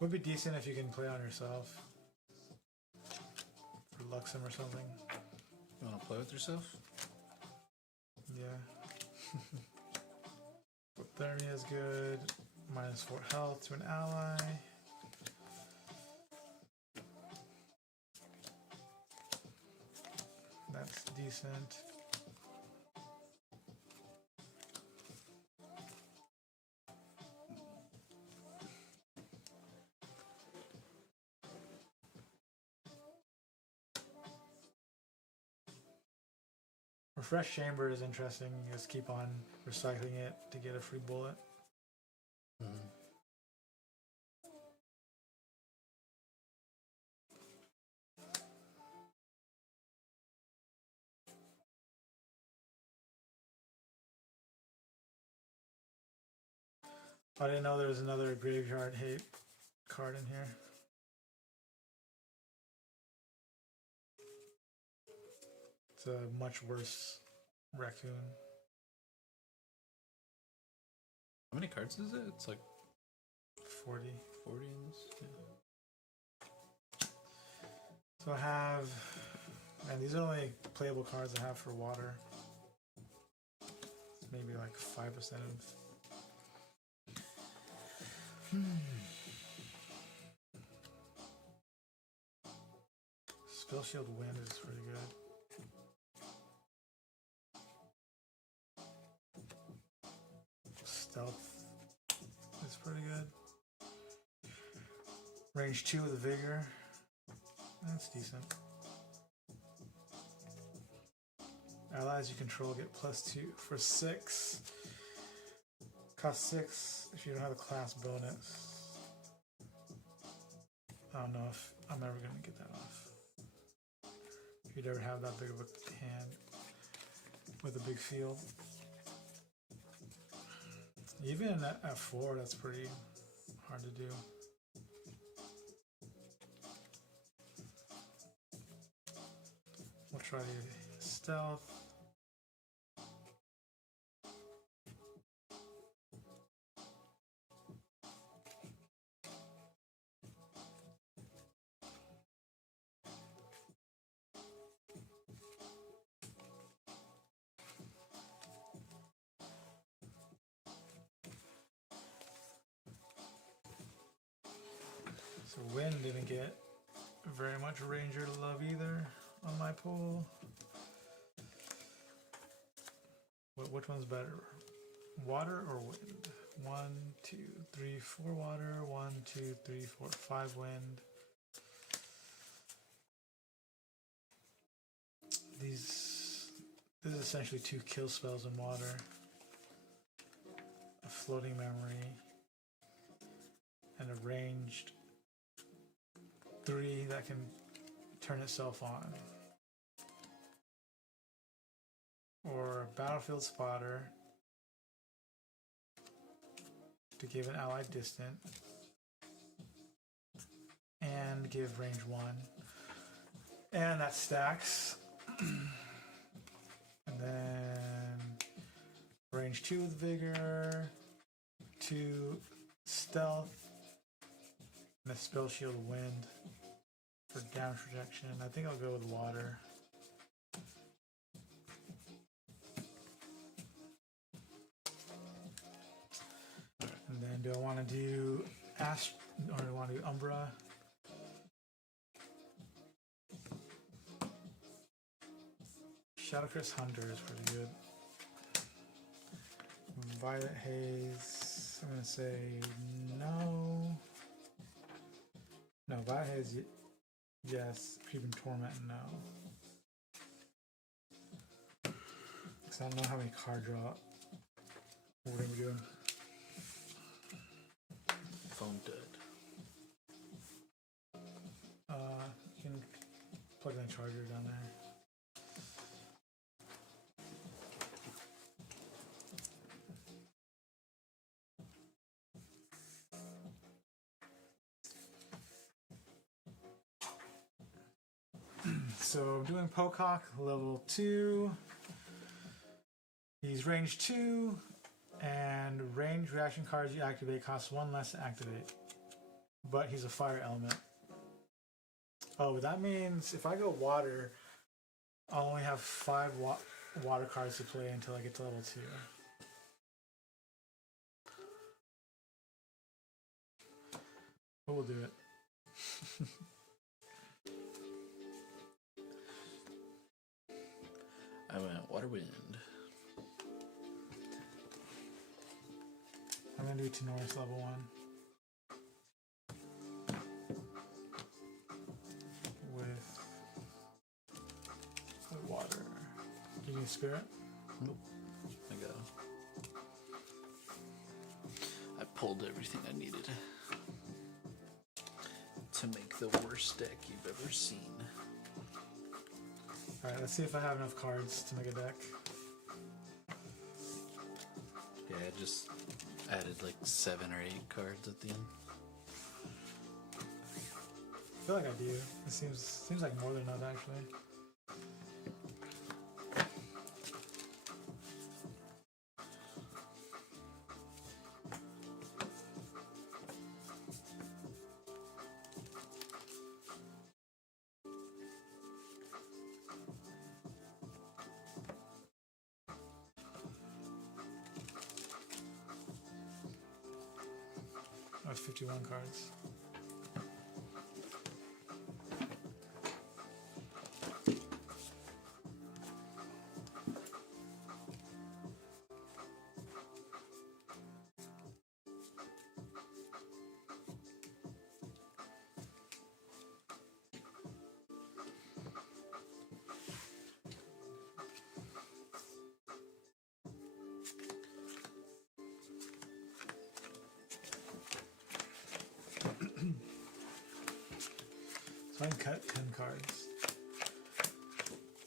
Would be decent if you can play on yourself. For Luxem or something. You want to play with yourself? Yeah. Thermia is good. -4 health to an ally. That's decent. Refresh Chamber is interesting. You just keep on recycling it to get a free bullet. Mm-hmm. I didn't know there was another graveyard hate card in here. It's a much worse raccoon. How many cards is it? It's like 40. 40 in this? Yeah. So I have, and these are only playable cards I have for water. Maybe like 5% of. Spell Shield Wind is pretty good. Stealth is pretty good. Range 2 with Vigor. That's decent. Allies you control get +2 for 6. Cost 6 if you don't have a class bonus. I don't know if I'm ever going to get that off. If you'd ever have that big of a hand with a big field. Even at 4, that's pretty hard to do. We'll try the stealth. So Wind didn't get very much Ranger love either on my pool. Which one's better? Water or wind? 1, 2, 3, 4 water. 1, 2, 3, 4, 5 wind. This is essentially 2 kill spells in water. A floating memory. And a ranged 3 that can turn itself on. or Battlefield Spotter to give an ally distant and give range 1. And that stacks. And then range 2 with Vigor, 2 Stealth, and a Spell Shield Wind for damage protection. I think I'll go with Water. And then do I want to do Ast or do I want to do Umbra? Shadowcrest Hunter is pretty good. Violet Haze, I'm going to say no. No, Violet Haze, yes. Creeping Torment, no. Because I don't know how many card draw we're going to be doing. Phone dead. You can plug in a charger down there. So I'm doing Pocock level 2. He's range 2, and range reaction cards you activate cost 1 less to activate. But he's a fire element. Oh, that means if I go water, I'll only have 5 water cards to play until I get to level 2. But we'll do it. I went Water Wind. I'm gonna do Tenoris level 1. With water. Do you need Spirit? Nope. I got it. I pulled everything I needed to make the worst deck you've ever seen. Alright, let's see if I have enough cards to make a deck. Yeah, I just added like 7 or 8 cards at the end. I feel like I do. It seems like more than enough actually. That's 51 cards. So I can cut 10 cards.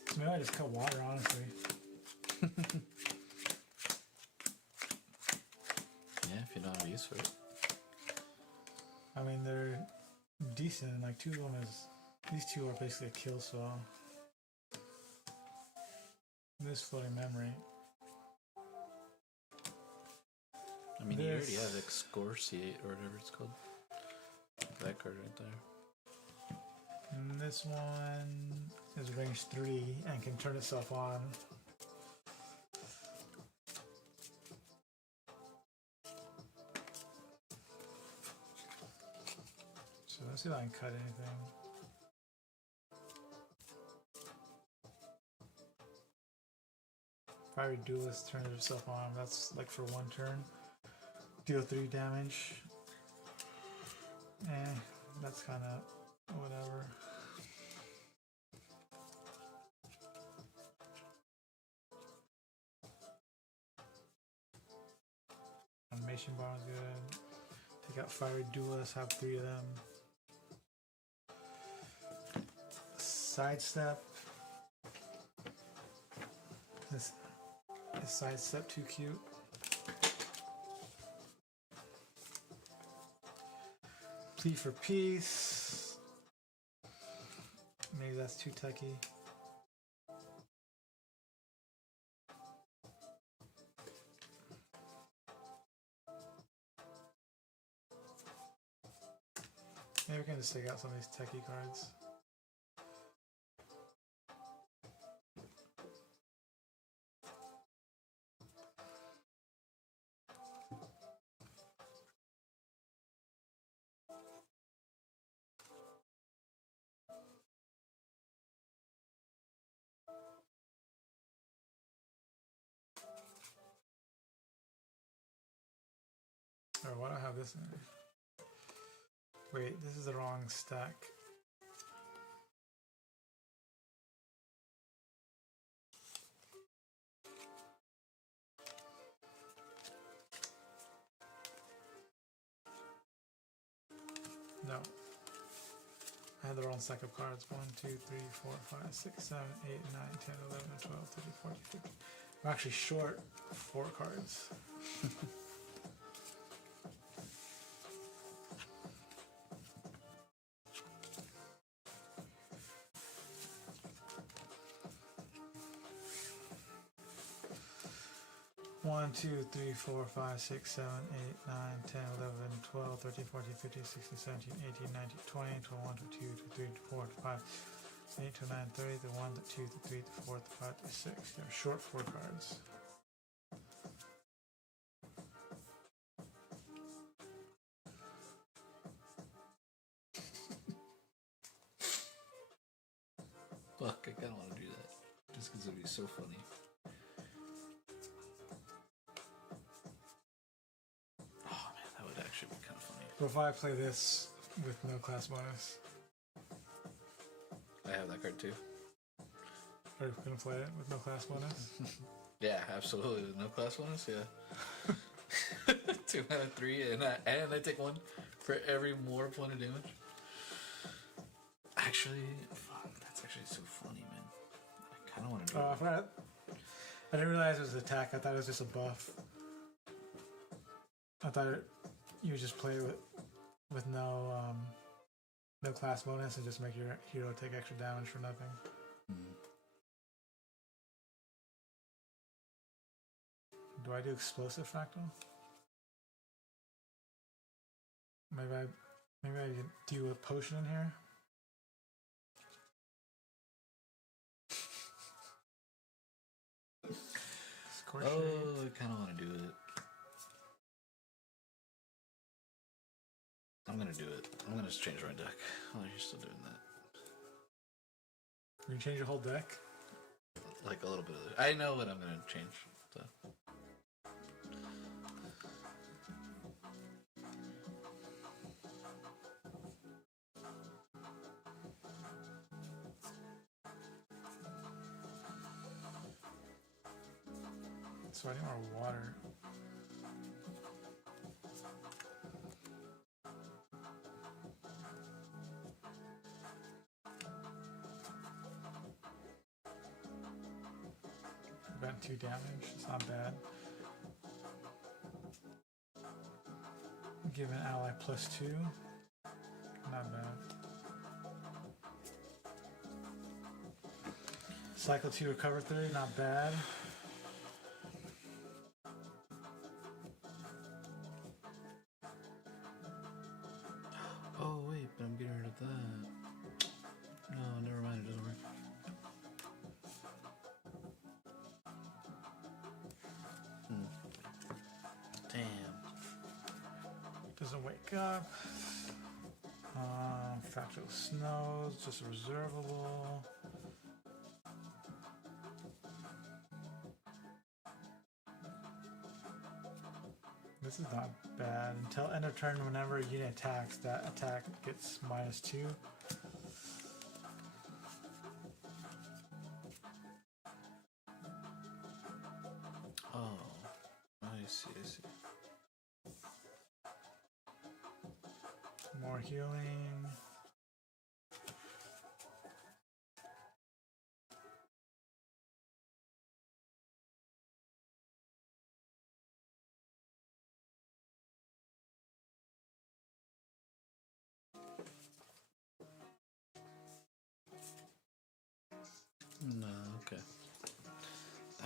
So maybe I just cut water, honestly. Yeah, if you don't have use for it. I mean, they're decent. Like, 2 of them is... These 2 are basically a kill spell. This floating memory. I mean, you already have Excoriate or whatever it's called. That card right there. And this one is range 3 and can turn itself on. So let's see if I can cut anything. Fiery Duelist turns itself on. That's like for 1 turn. Deal 3 damage. That's kind of whatever. Animation bar is good. Take out Fiery Duelist, have 3 of them. Sidestep. sidestep too cute. Plea for peace. Maybe that's too techy. Maybe we can just take out some of these techie cards. Or why do I have this in there? Wait, this is the wrong stack. No. I had the wrong stack of cards. 1, 2, 3, 4, 5, 6, 7, 8, 9, 10, 11, 12, 13, 14, 15. I'm actually short 4 cards. 1, 2, 3, 4, 5, 6, 7, 8, 9, 10, 11, 12, 13, 14, 15, 16, 17, 18, 19, 20, 21, 22, 23, 24, 25, 28, 29, 30, the 1, the 2, the 3, the 4, the 5, the 6. They're short 4 cards. Fuck, I kinda wanna do that. Just because it'd be so funny. Oh man, that would actually be kind of funny. What if I play this with no class bonus? I have that card too. Are you gonna play it with no class bonus? Yeah, absolutely. With no class bonus, yeah. 2 out of 3, and I take 1 for every more point of damage. Actually, fuck, that's actually so funny, man. I kind of want to do it. I didn't realize it was an attack. I thought it was just a buff. I thought you would just play it with no class bonus and just make your hero take extra damage for nothing. Do I do explosive fractal? Maybe I can do a potion in here. Scorch Oh, Shade. I kind of want to do it. I'm gonna do it. I'm gonna just change my deck. Oh, you're still doing that. You can change your whole deck. Like a little bit of it. I know what I'm gonna change. So. So I need more water. Prevent 2 damage. It's not bad. Give an ally +2. Not bad. Cycle 2, recover 3. Not bad. Oh wait, but I'm getting rid of that. No, never mind. It doesn't work. Damn. Doesn't wake up. Fractal Snows, just reservable. This is not bad. Until end of turn, whenever a unit attacks, that attack gets -2. Oh, I see. More healing.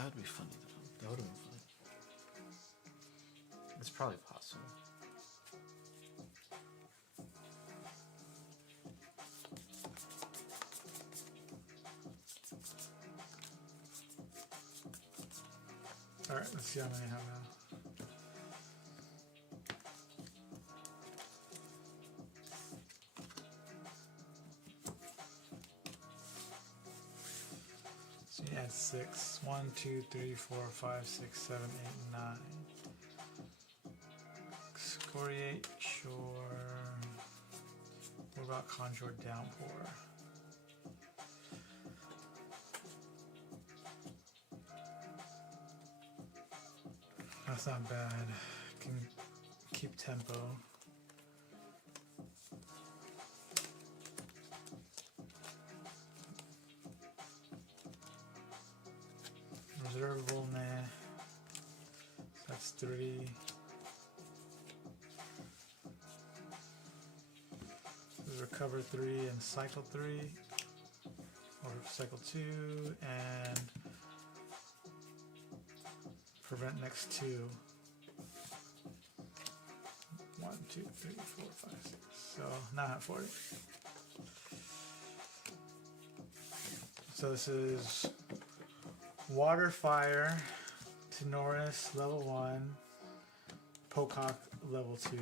That would be funny though. That would have been funny. It's probably possible. Alright, let's see how many I have now. So you add 6. 1, 2, 3, 4, 5, 6, 7, 8, 9. Excoriate, sure. What about Conjure Downpour? That's not bad. Can keep tempo. Reservable, nah. That's 3. So recover 3 and cycle 3. Or cycle 2 and prevent next 2. 1, 2, 3, 4, 5, 6. So now I have 40. So this is Water Fire, Tenoris level 1, Pocock level 2.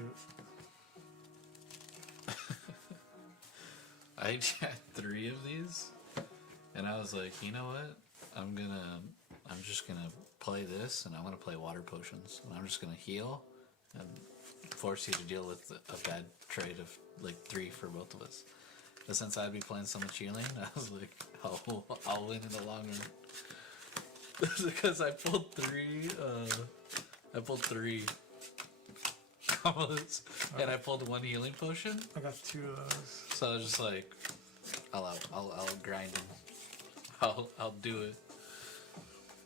I had 3 of these, and I was like, you know what? I'm just gonna play this, and I'm gonna play water potions, and I'm just gonna heal and force you to deal with a bad trade of like 3 for both of us. But since I'd be playing so much healing, I was like, I'll win in the long run. Because I pulled 3 combos, and I pulled 1 healing potion. I got 2 of those. So I was just like, I'll grind them. I'll do it.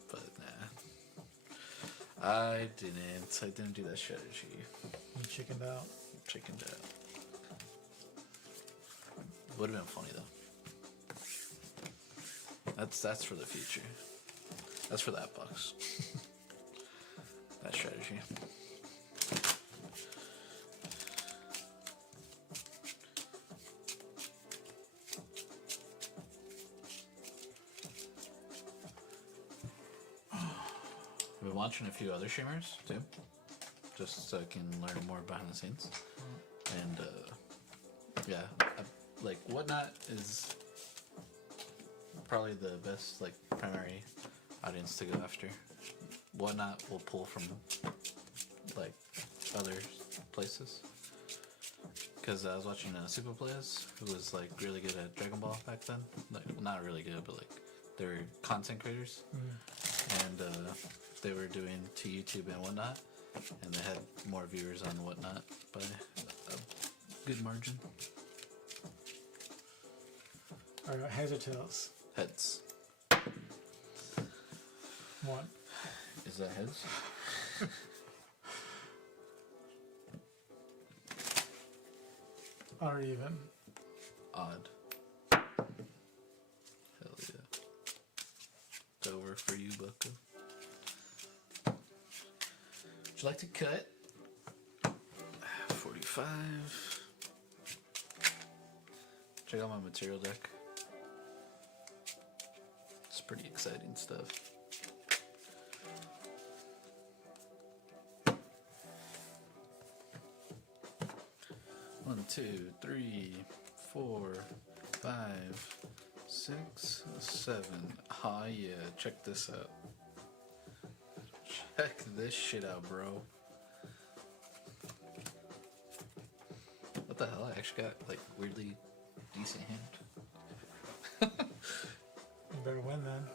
But nah, I didn't do that strategy. You chickened out. Chickened out. Would have been funny though. That's for the future. That's for that box. That strategy. I've been watching a few other streamers too, just so I can learn more behind the scenes. And yeah, like Whatnot is probably the best like primary audience to go after. Whatnot will pull from like other places. Because I was watching Super Players, who was like really good at Dragon Ball back then. Like, well, not really good, but like they were content creators, and they were doing to YouTube and Whatnot, and they had more viewers on Whatnot by a good margin. All right, heads or tails? Heads. 1. Is that heads? Or even. Odd. Hell yeah. It's over for you, Bucko. Would you like to cut? 45. Check out my material deck. It's pretty exciting stuff. One, 2, 3, 4, 5, 6, 7. Ah, yeah, check this out. Check this shit out, bro. What the hell? I actually got like weirdly decent hand. You better win then.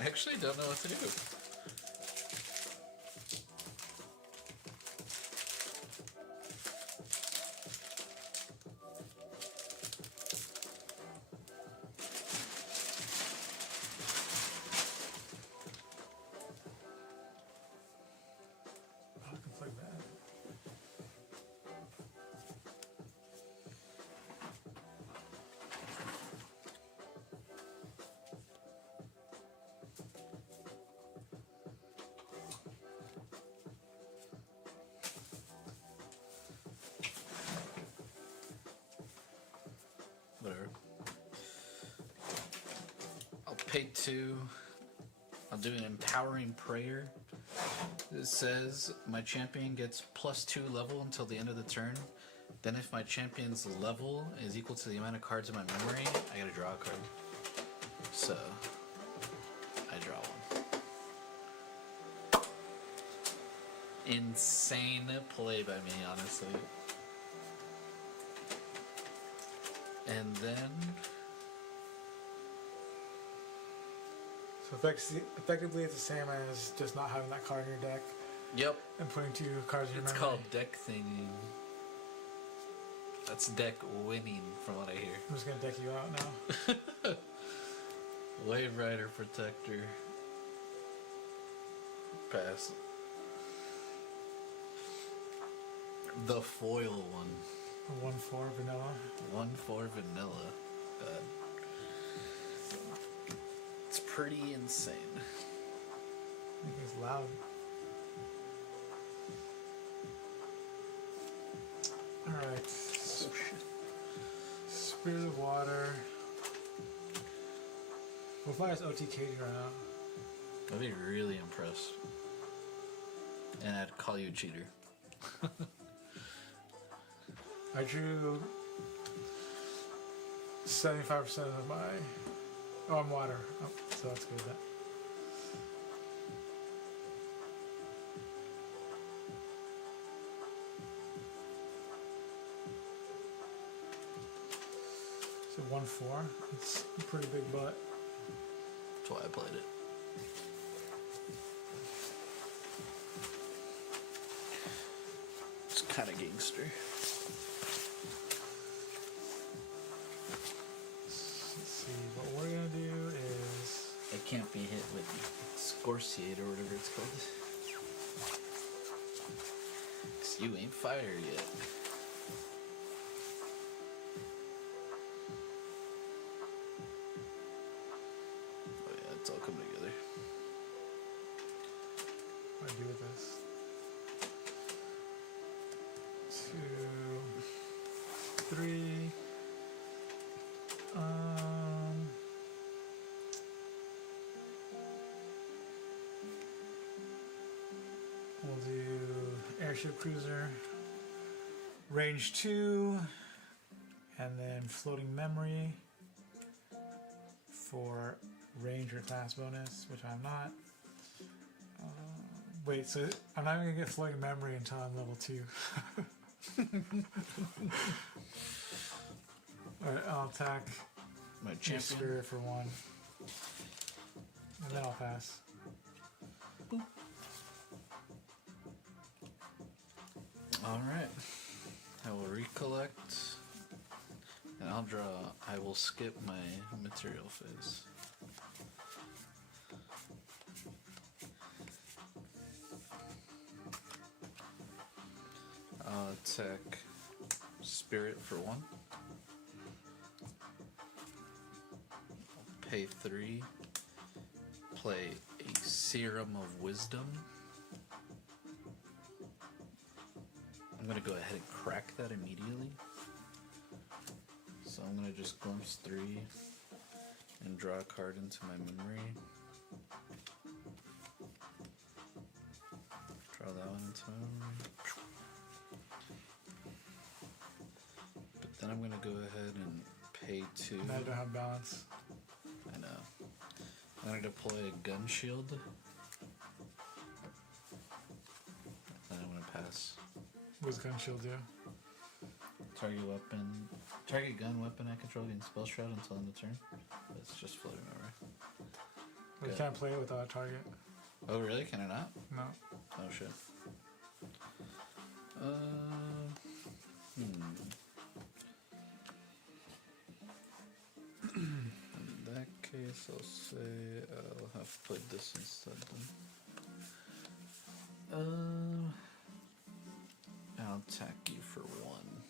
I actually don't know what to do. I can play that. pay 2. I'll do an empowering prayer. It says my champion gets +2 level until the end of the turn. Then if my champion's level is equal to the amount of cards in my memory, I gotta draw a card. So I draw one. Insane play by me, honestly. And then So effectively, it's the same as just not having that card in your deck yep, and putting 2 cards in your it's memory. called deck thinging. That's deck winning, from what I hear. I'm just gonna deck you out now. Wave Rider Protector. Pass. The foil one. 1/4 vanilla. 1/4 vanilla. It's pretty insane. I think it's loud. Alright. Oh shit. Spirit of Water. What if I was OTK'd right now? I'd be really impressed. And I'd call you a cheater. I drew 75% of my... Oh, I'm water. Oh, so that's good. That. So 1/4. It's a pretty big butt. That's why I played it. It's kind of gangster. Let's see. What we're gonna do is It can't be hit with Scorciate or whatever it's called. 'Cause you ain't fire yet. Oh yeah, it's all coming together. what do I do with this? 2, 3. We'll do Airship Cruiser, range 2, and then Floating Memory for range or class bonus, which I'm not. Wait, so I'm not even gonna get Floating Memory until I'm level 2. Alright, I'll attack My your champion. Spirit for 1. And then I'll pass. Alright. I will recollect. And I'll draw. I will skip my material phase. I'll attack Spirit for 1. I'll pay 3. Play a Serum of Wisdom. I'm gonna go ahead and crack that immediately. So I'm gonna just glimpse 3 and draw a card into my memory. Draw that one into my memory. But then I'm gonna go ahead and pay 2. Now you don't have balance. I know. I'm gonna deploy a gun shield. And I'm gonna pass. What does Gun Shield do? Target gun weapon I control gains spell shroud until end of turn. But it's just floating over. Well, you can't play it without a target. Oh really? Can I not? No. Oh shit. In that case, I'll say I'll have played this instead then. I'll attack you for 1.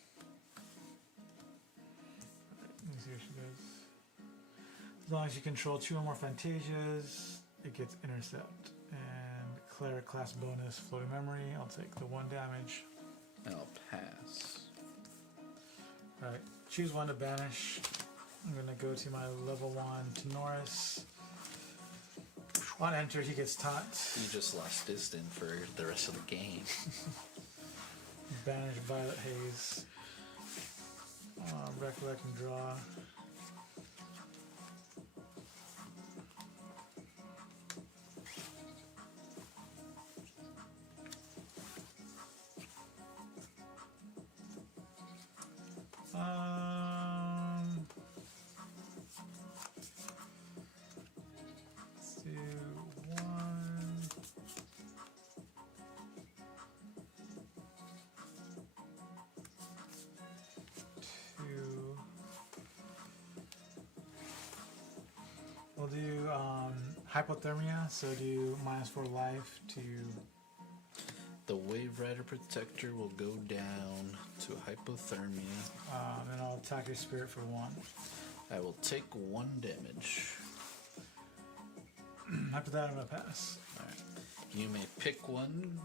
Let me see what she does. As long as you control 2 or more Fantasias, it gets Intercept. And Cleric class bonus, Floating Memory. I'll take the 1 damage. I'll pass. Alright, choose 1 to banish. I'm gonna go to my level 1 Tenoris. On enter, he gets taunt. You just lost Distant for the rest of the game. Banish Violet Haze. Recollect and draw. Let's do 1. 2. We'll do hypothermia, so do -4 life to. The Wave Rider Protector will go down to hypothermia. And I'll attack your spirit for 1. I will take 1 damage. After that, I'm gonna pass. Alright. You may pick one.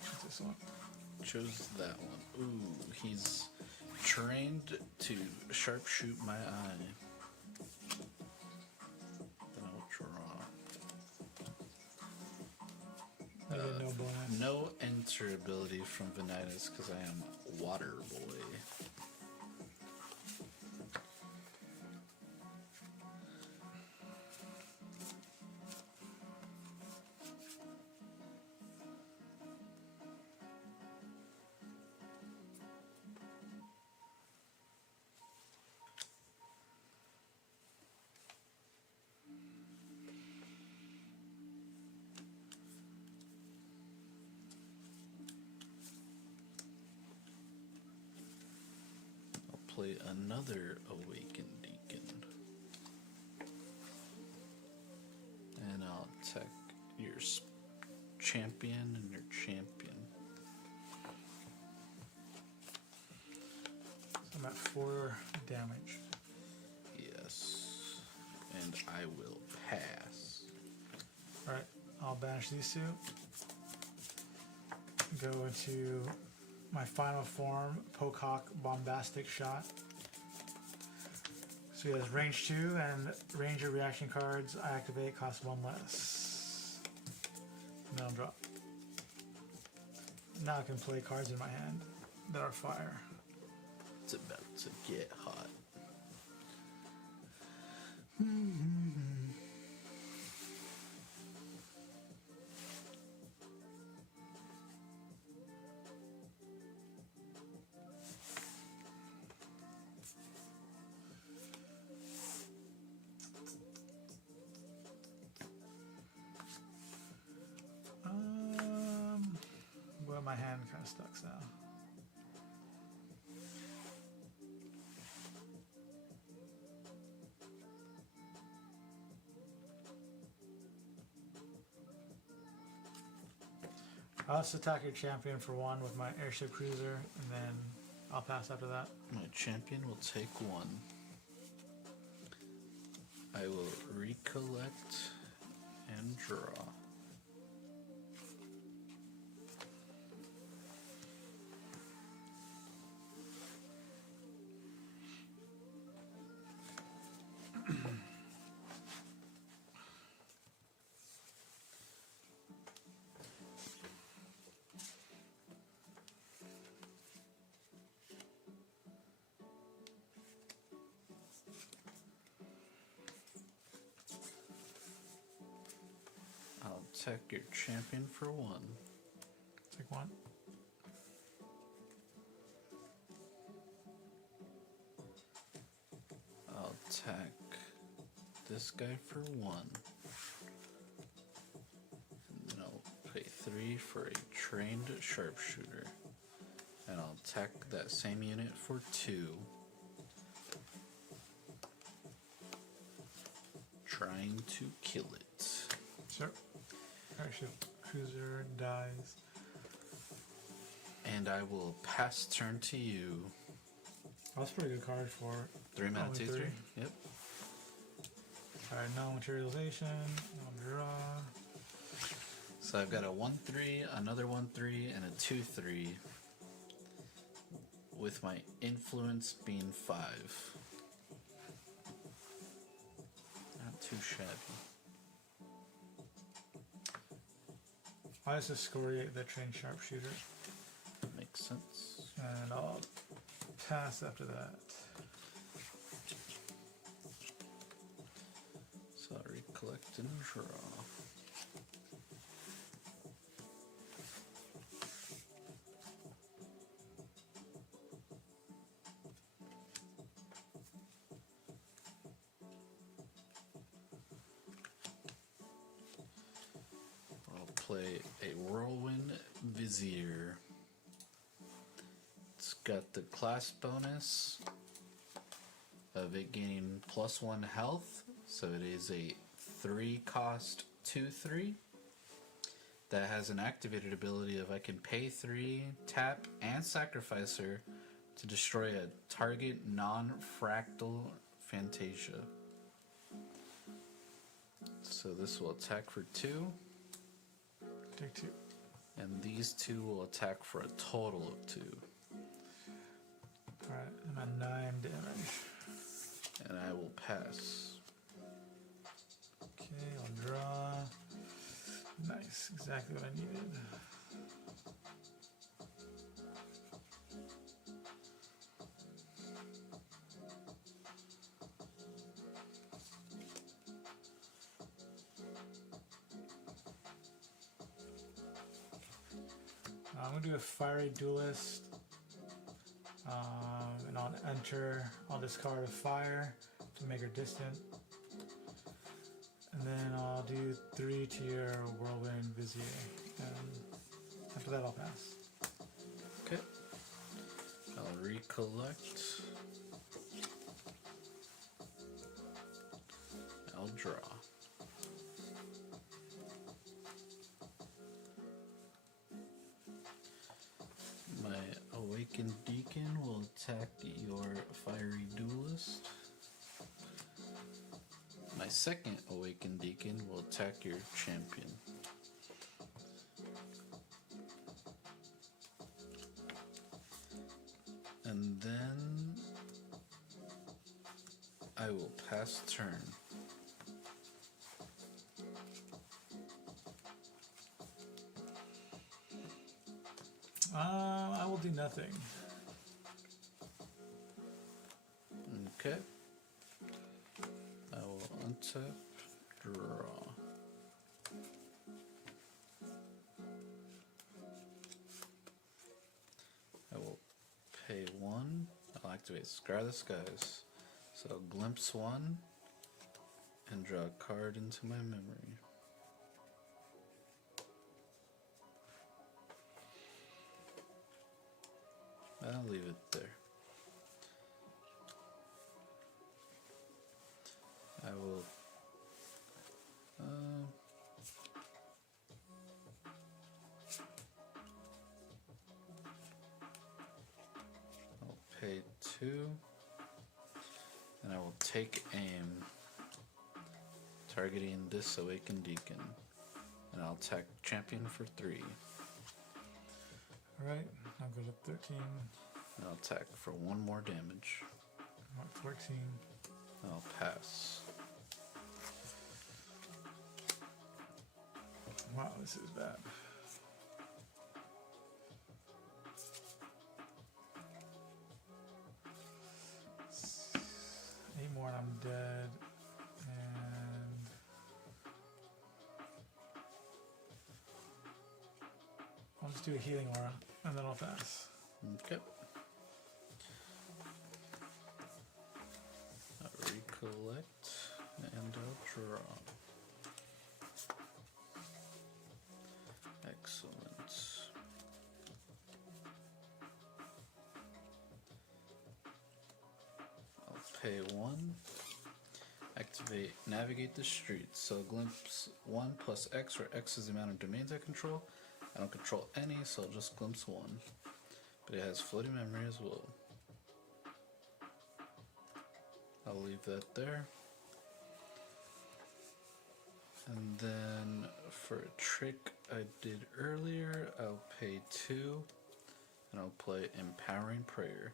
Choose this one. Chose that one. Ooh, he's trained to sharpshoot my eye. Then I'll draw. I get no bonus. No enter ability from Vanitas because I am Water Boy. Play another Awakened Deacon. And I'll attack your champion and your champion. So I'm at 4 damage. Yes. And I will pass. Alright, I'll banish these 2. Go into my final form, Pocock Bombastic Shot. So he has range 2 and ranger reaction cards I activate cost 1 less. And then I'll drop. Now I can play cards in my hand that are fire. It's about to get hot. Well, my hand kind of stuck now. I'll just attack your champion for 1 with my airship cruiser, and then I'll pass after that. My champion will take 1. I will recollect and draw. I'll attack your champion for 1. Take 1. I'll attack this guy for 1. And then I'll pay 3 for a trained sharpshooter. And I'll attack that same unit for 2. Trying to kill it. Sure. Airship cruiser dies. And I will pass turn to you. That's a pretty good card for 3 mana, only 2, 3. Yep. Alright, no materialization, no draw. So I've got a 1/3, another 1/3, and a 2/3. With my influence being 5. Not too shabby. I'll just excoriate the trained sharpshooter, Makes sense. and I'll pass after that. So I'll recollect and draw. Play a Whirlwind Vizier. It's got the class bonus of it gaining +1 health, so it is a 3-cost 2/3 that has an activated ability of I can pay 3, tap, and sacrifice her to destroy a target non-fractal Fantasia. So this will attack for 2. Take 2. And these 2 will attack for a total of 2. Alright, I'm at 9 damage. And I will pass. Okay, I'll draw. Nice, exactly what I needed. I'm gonna do a fiery duelist, and on enter, I'll discard a fire to make her distant, and then I'll do 3 to your whirlwind vizier, and after that I'll pass. Okay. I'll recollect. I'll draw. My Awakened Deacon will attack your Fiery Duelist. My second Awakened Deacon will attack your champion. And then I will pass turn. I will do nothing. Okay. I will untap, draw. I will pay 1. I'll activate Scar the Skies. So glimpse 1 and draw a card into my memory. I'll leave it there. I will I'll pay 2 and I will take aim targeting this Awakened Deacon and I'll attack champion for 3. Alright, I'll go to 13. And I'll attack for 1 more damage. I'm at 14. I'll pass. Wow, this is bad. Eight more and I'm dead. And I'll just do a healing aura and then I'll pass. Okay. I'll recollect and I'll draw. Excellent. I'll pay 1. Activate Navigate the Streets. So glimpse 1 plus X, where X is the amount of domains I control. I don't control any, so I'll just glimpse 1. But it has floating memory as well. I'll leave that there. And then for a trick I did earlier, I'll pay 2 and I'll play Empowering Prayer.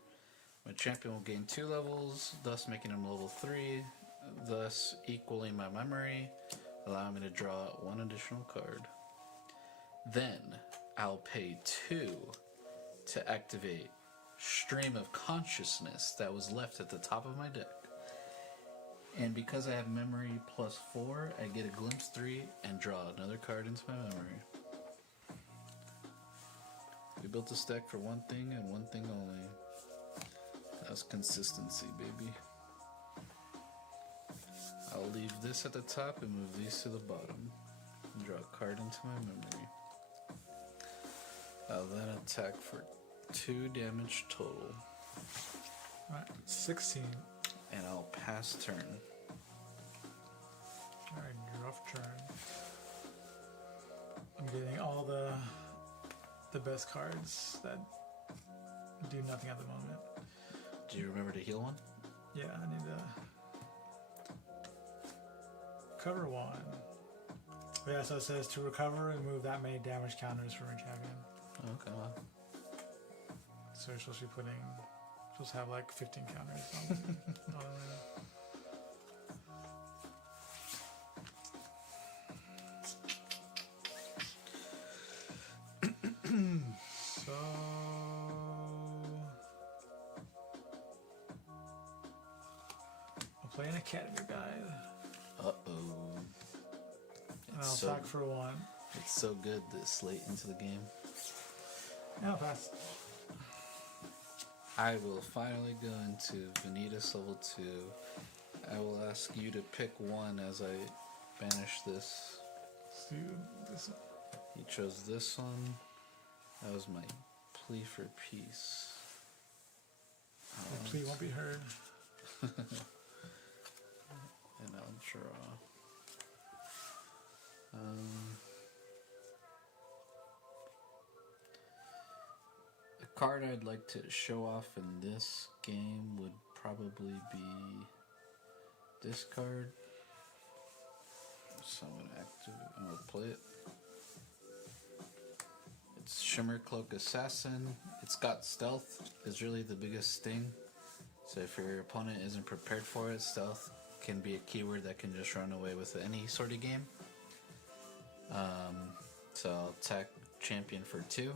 My champion will gain 2 levels, thus making him level 3, thus equaling my memory, allowing me to draw 1 additional card. Then I'll pay 2 to activate Stream of Consciousness that was left at the top of my deck. And because I have memory +4, I get a glimpse 3 and draw another card into my memory. We built this deck for one thing and one thing only. That's consistency, baby. I'll leave this at the top and move these to the bottom. And draw a card into my memory. I'll then attack for 2 damage total. Alright, 16. And I'll pass turn. Alright, you're off turn. I'm getting all the best cards that do nothing at the moment. Do you remember to heal one? Yeah, I need to cover 1. Yeah, so it says to recover, remove that many damage counters from your champion. Okay, well. So you're supposed to be supposed to have like 15 counters on So I'll play an academy guide. Uh-oh. And I'll attack for 1. It's so good this late into the game. Yeah, I'll pass. I will finally go into Vanitas level 2. I will ask you to pick 1 as I banish this. Let's do this one. You chose this one. That was my plea for peace. The plea won't be heard. And I'll draw. A card I'd like to show off in this game would probably be this card. So I'm gonna activate. I'm gonna play it. It's Shimmer Cloak Assassin. It's got stealth. Is really the biggest thing. So if your opponent isn't prepared for it, stealth can be a keyword that can just run away with any sort of game. So I'll attack champion for 2.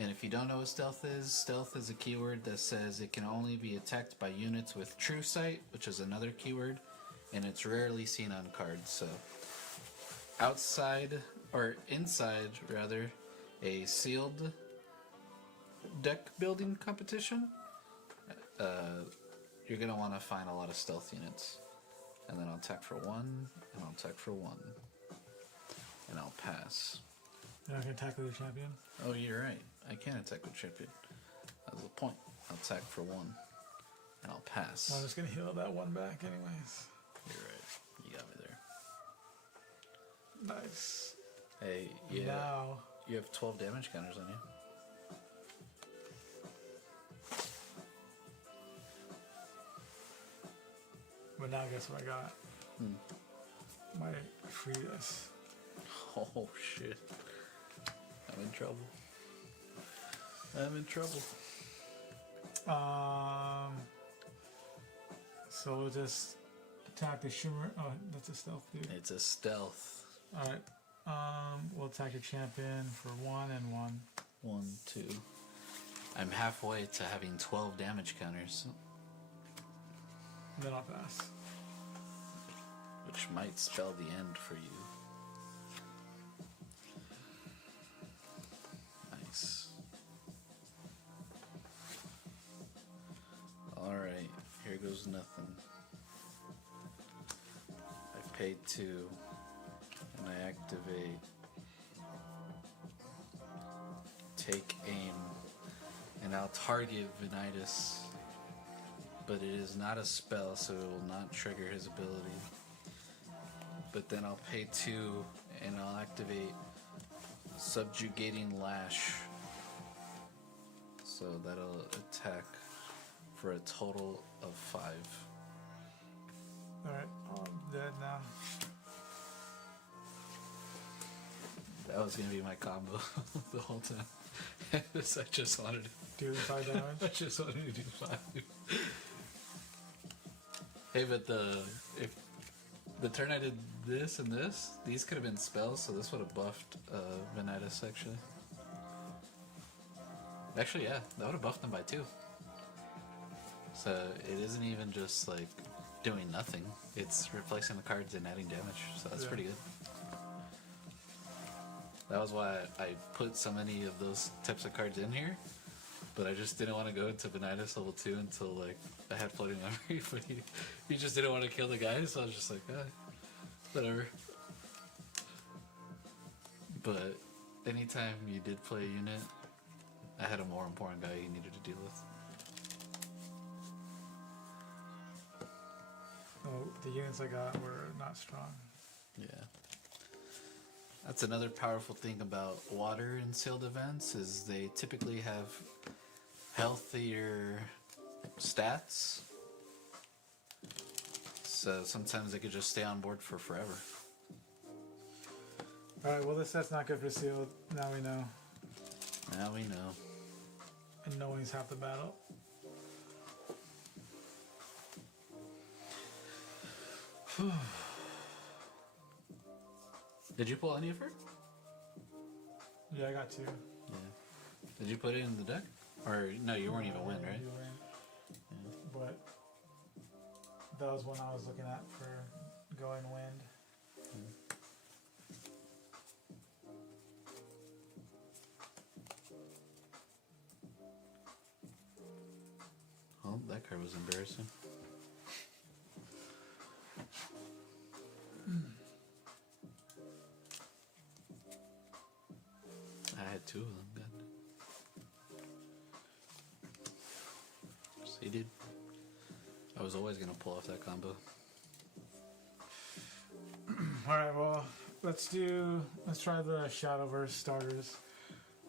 And if you don't know what stealth is a keyword that says it can only be attacked by units with true sight, which is another keyword, and it's rarely seen on cards. So outside, or inside rather, a sealed deck building competition, you're going to want to find a lot of stealth units. And then I'll attack for 1, and I'll attack for 1. And I'll pass. You're not going to attack with your champion? Oh, you're right. I can attack with champion. That's the point. I'll attack for 1. And I'll pass. I'm just going to heal that 1 back anyways. You're right. You got me there. Nice. Hey, yeah. Now, You have 12 damage counters on you. but now guess what I got? Might free this. Oh shit. I'm in trouble. I'm in trouble. So we'll just attack the shimmer. Oh, that's a stealth, dude. It's a stealth. Alright. We'll attack your champion for 1 and 1. 1, 2. I'm halfway to having 12 damage counters, Then I'll pass. which might spell the end for you. Nice. Alright, here goes nothing. I paid 2, and I activate Take Aim, and I'll target Vanitas, but it is not a spell, so it will not trigger his ability. But then I'll pay 2, and I'll activate Subjugating Lash, so that'll attack for a total of 5. Alright, I'm dead now. That was gonna be my combo the whole time. I just wanted to Do the 5 damage. I just wanted to do 5. Hey, but the turn I did this and this, these could have been spells, so this would have buffed Vanitas actually. Actually, yeah, that would have buffed them by 2. So it isn't even just like doing nothing, it's replacing the cards and adding damage, so that's pretty good. That was why I put so many of those types of cards in here, but I just didn't want to go into Vanitas level 2 until like I had floating memory, but he just didn't want to kill the guy, so I was just like, whatever. But anytime you did play a unit, I had a more important guy you needed to deal with. Oh, the units I got were not strong. Yeah. That's another powerful thing about water in sealed events is they typically have healthier stats. So sometimes they could just stay on board for forever. Alright, well this set's not good for sealed. Now we know. Now we know. And knowing's half the battle. Did you pull any of her? Yeah, I got 2. Yeah. Did you put it in the deck? Or no, you weren't even wind, right? You win. Yeah. But that was one I was looking at for going wind. Oh, that card was embarrassing. I had 2 of them, God. See, dude. I was always gonna pull off that combo. Alright, well, let's try the Shadowverse starters.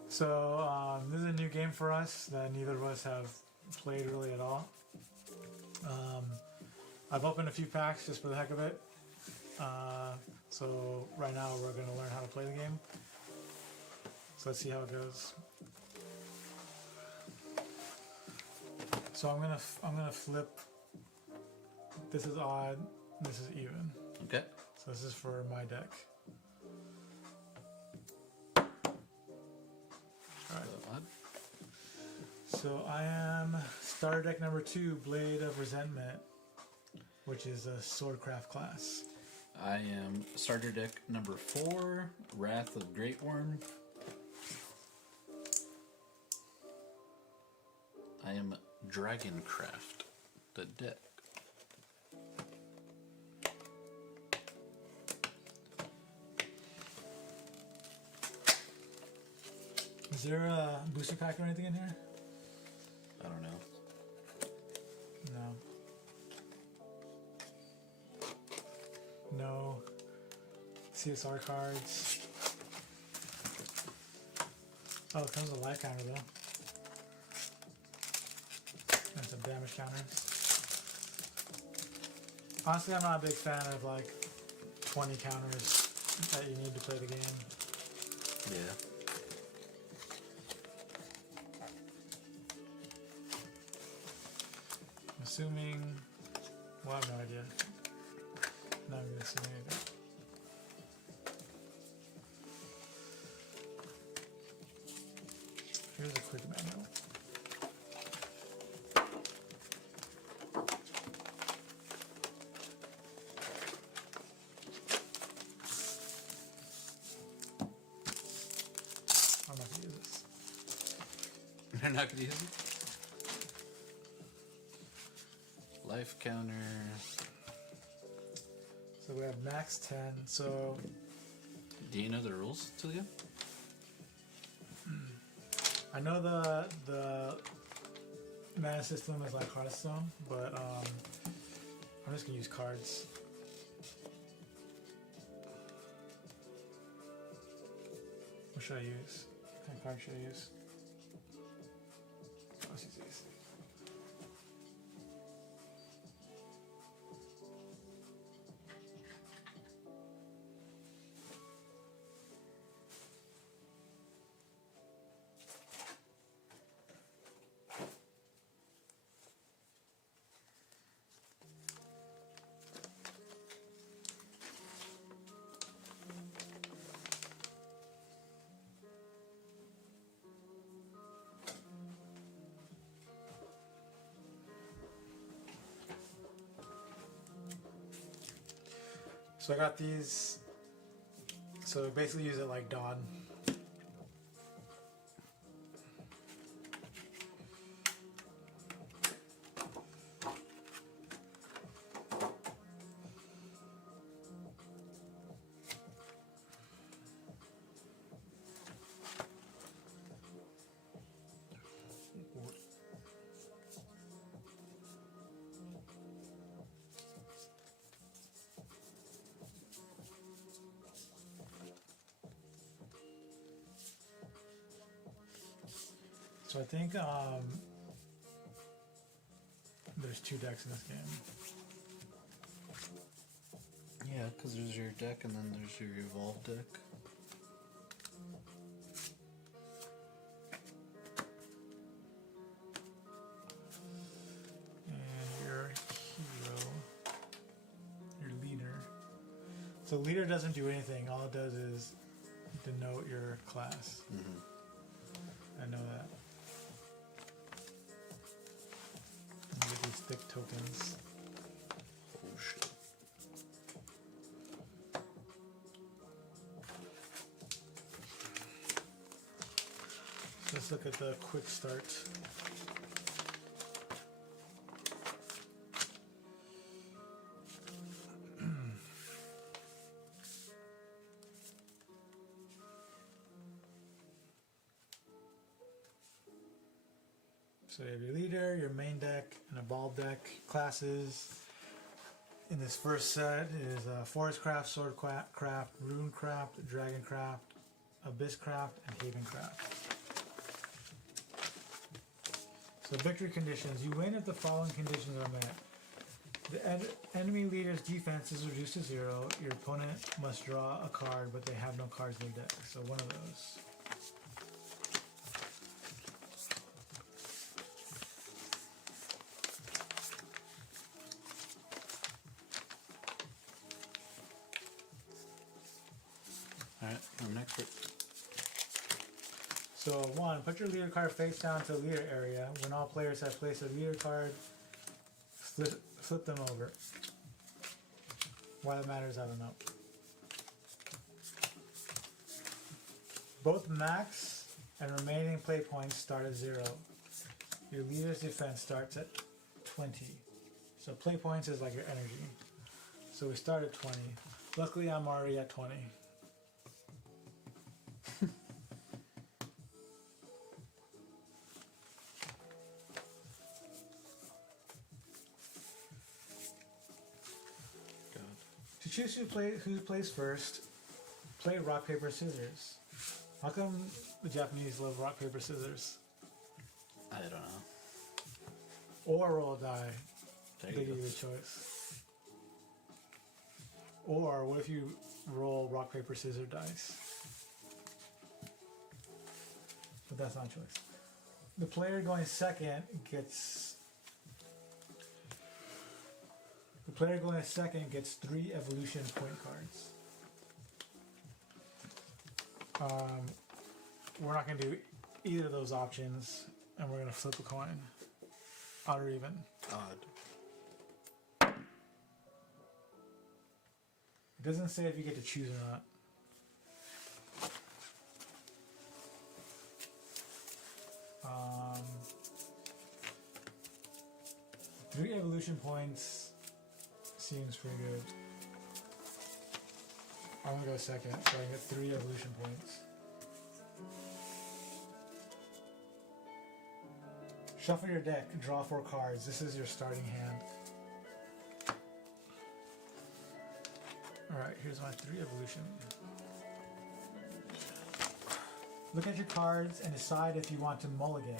So, this is a new game for us that neither of us have played really at all. I've opened a few packs just for the heck of it. So right now we're going to learn how to play the game. So let's see how it goes. So I'm gonna flip. This is odd. This is even. Okay. So this is for my deck. Alright. So I am starter deck number 2, Blade of Resentment, which is a Swordcraft class. I am starter deck number 4, Wrath of Great Worm. I am Dragoncraft, the deck. Is there a booster pack or anything in here? I don't know. No. No CSR cards. Oh, it comes with a life counter though. And some damage counters. Honestly, I'm not a big fan of like 20 counters that you need to play the game. Yeah. Assuming, well, I have no idea. Not even assuming anything. Here's a quick manual. I'm not gonna use this. You're not gonna use it? Life counter. So we have max 10, so... Do you know the rules to the game? I know the mana system is like Hearthstone, but I'm just gonna use cards. What should I use? What kind of card should I use? Let's use these. So I got these. So basically use it like Dawn. So I think there's 2 decks in this game. Yeah, because there's your deck and then there's your evolved deck. And your hero, your leader. So leader doesn't do anything. All it does is denote your class. I know that. And get these thick tokens. Oh shit. Let's look at the quick start. So you have your leader, your main deck, and a ball deck. Classes in this first set is Forest Craft, Sword Craft, Rune Craft, Dragon Craft, Abyss Craft, and Haven Craft. So victory conditions. You win if the following conditions are met. The enemy leader's defense is reduced to 0. Your opponent must draw a card, but they have no cards in their deck. So one of those. Alright, I'm next week. So 1, put your leader card face down to the leader area. When all players have placed a leader card, flip them over. Why that matters, I don't know. Both max and remaining play points start at 0. Your leader's defense starts at 20. So play points is like your energy. So we start at 20. Luckily I'm already at 20. To choose who plays first, play rock, paper, scissors. How come the Japanese love rock, paper, scissors? I don't know. Or roll a die. There They you give go. you the choice. Or what if you roll rock, paper, scissors dice? But that's not a choice. The player going second gets... The player going second gets 3 evolution point cards. We're not going to do either of those options, and we're going to flip a coin. Odd or even. Odd. It doesn't say if you get to choose or not. Um, 3 evolution points seems pretty good. I'm gonna go second, so I get 3 evolution points. Shuffle your deck, draw 4 cards. This is your starting hand. Alright, here's my 3 evolution. Look at your cards and decide if you want to mulligan.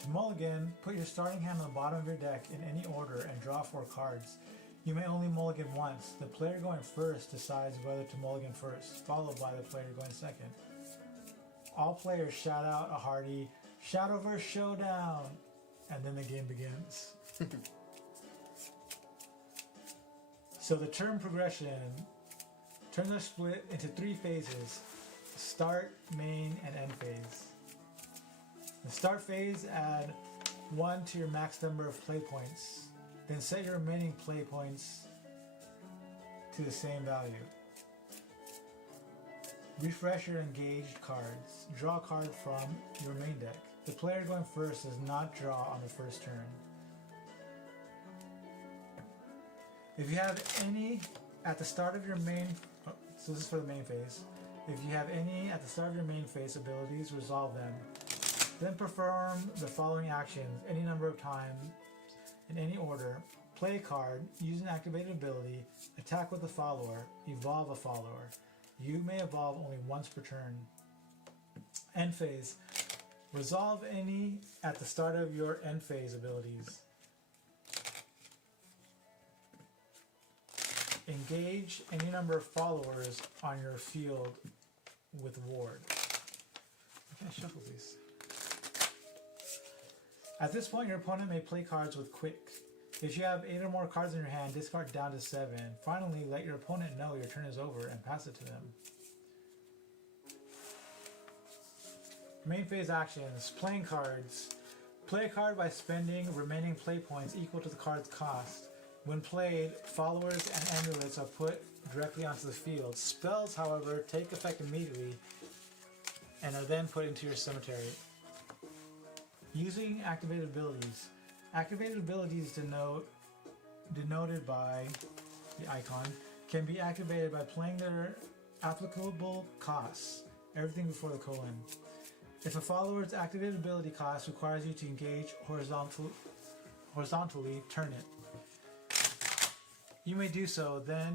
To mulligan, put your starting hand on the bottom of your deck in any order and draw 4 cards. You may only mulligan once. The player going first decides whether to mulligan first, followed by the player going second. All players shout out a hearty Shadowverse Showdown, and then the game begins. So the turn progression, turns are split into 3 phases: start, main, and end phase. The start phase, add 1 to your max number of play points. Then set your remaining play points to the same value. Refresh your engaged cards. Draw a card from your main deck. The player going first does not draw on the first turn. If you have any at the start of your main, so this is for the main phase. If you have any at the start of your main phase abilities, resolve them. Then perform the following actions any number of times in any order. Play a card, use an activated ability, attack with a follower, evolve a follower. You may evolve only once per turn. End phase. Resolve any at the start of your end phase abilities. Engage any number of followers on your field with ward. I can't shuffle these. At this point, your opponent may play cards with quick. If you have 8 or more cards in your hand, discard down to 7. Finally, let your opponent know your turn is over and pass it to them. Main phase actions. Playing cards. Play a card by spending remaining play points equal to the card's cost. When played, followers and amulets are put directly onto the field. Spells, however, take effect immediately and are then put into your cemetery. Using activated abilities. Activated abilities denoted by the icon can be activated by playing their applicable costs, everything before the colon. If a follower's activated ability cost requires you to engage horizontally, turn it. You may do so the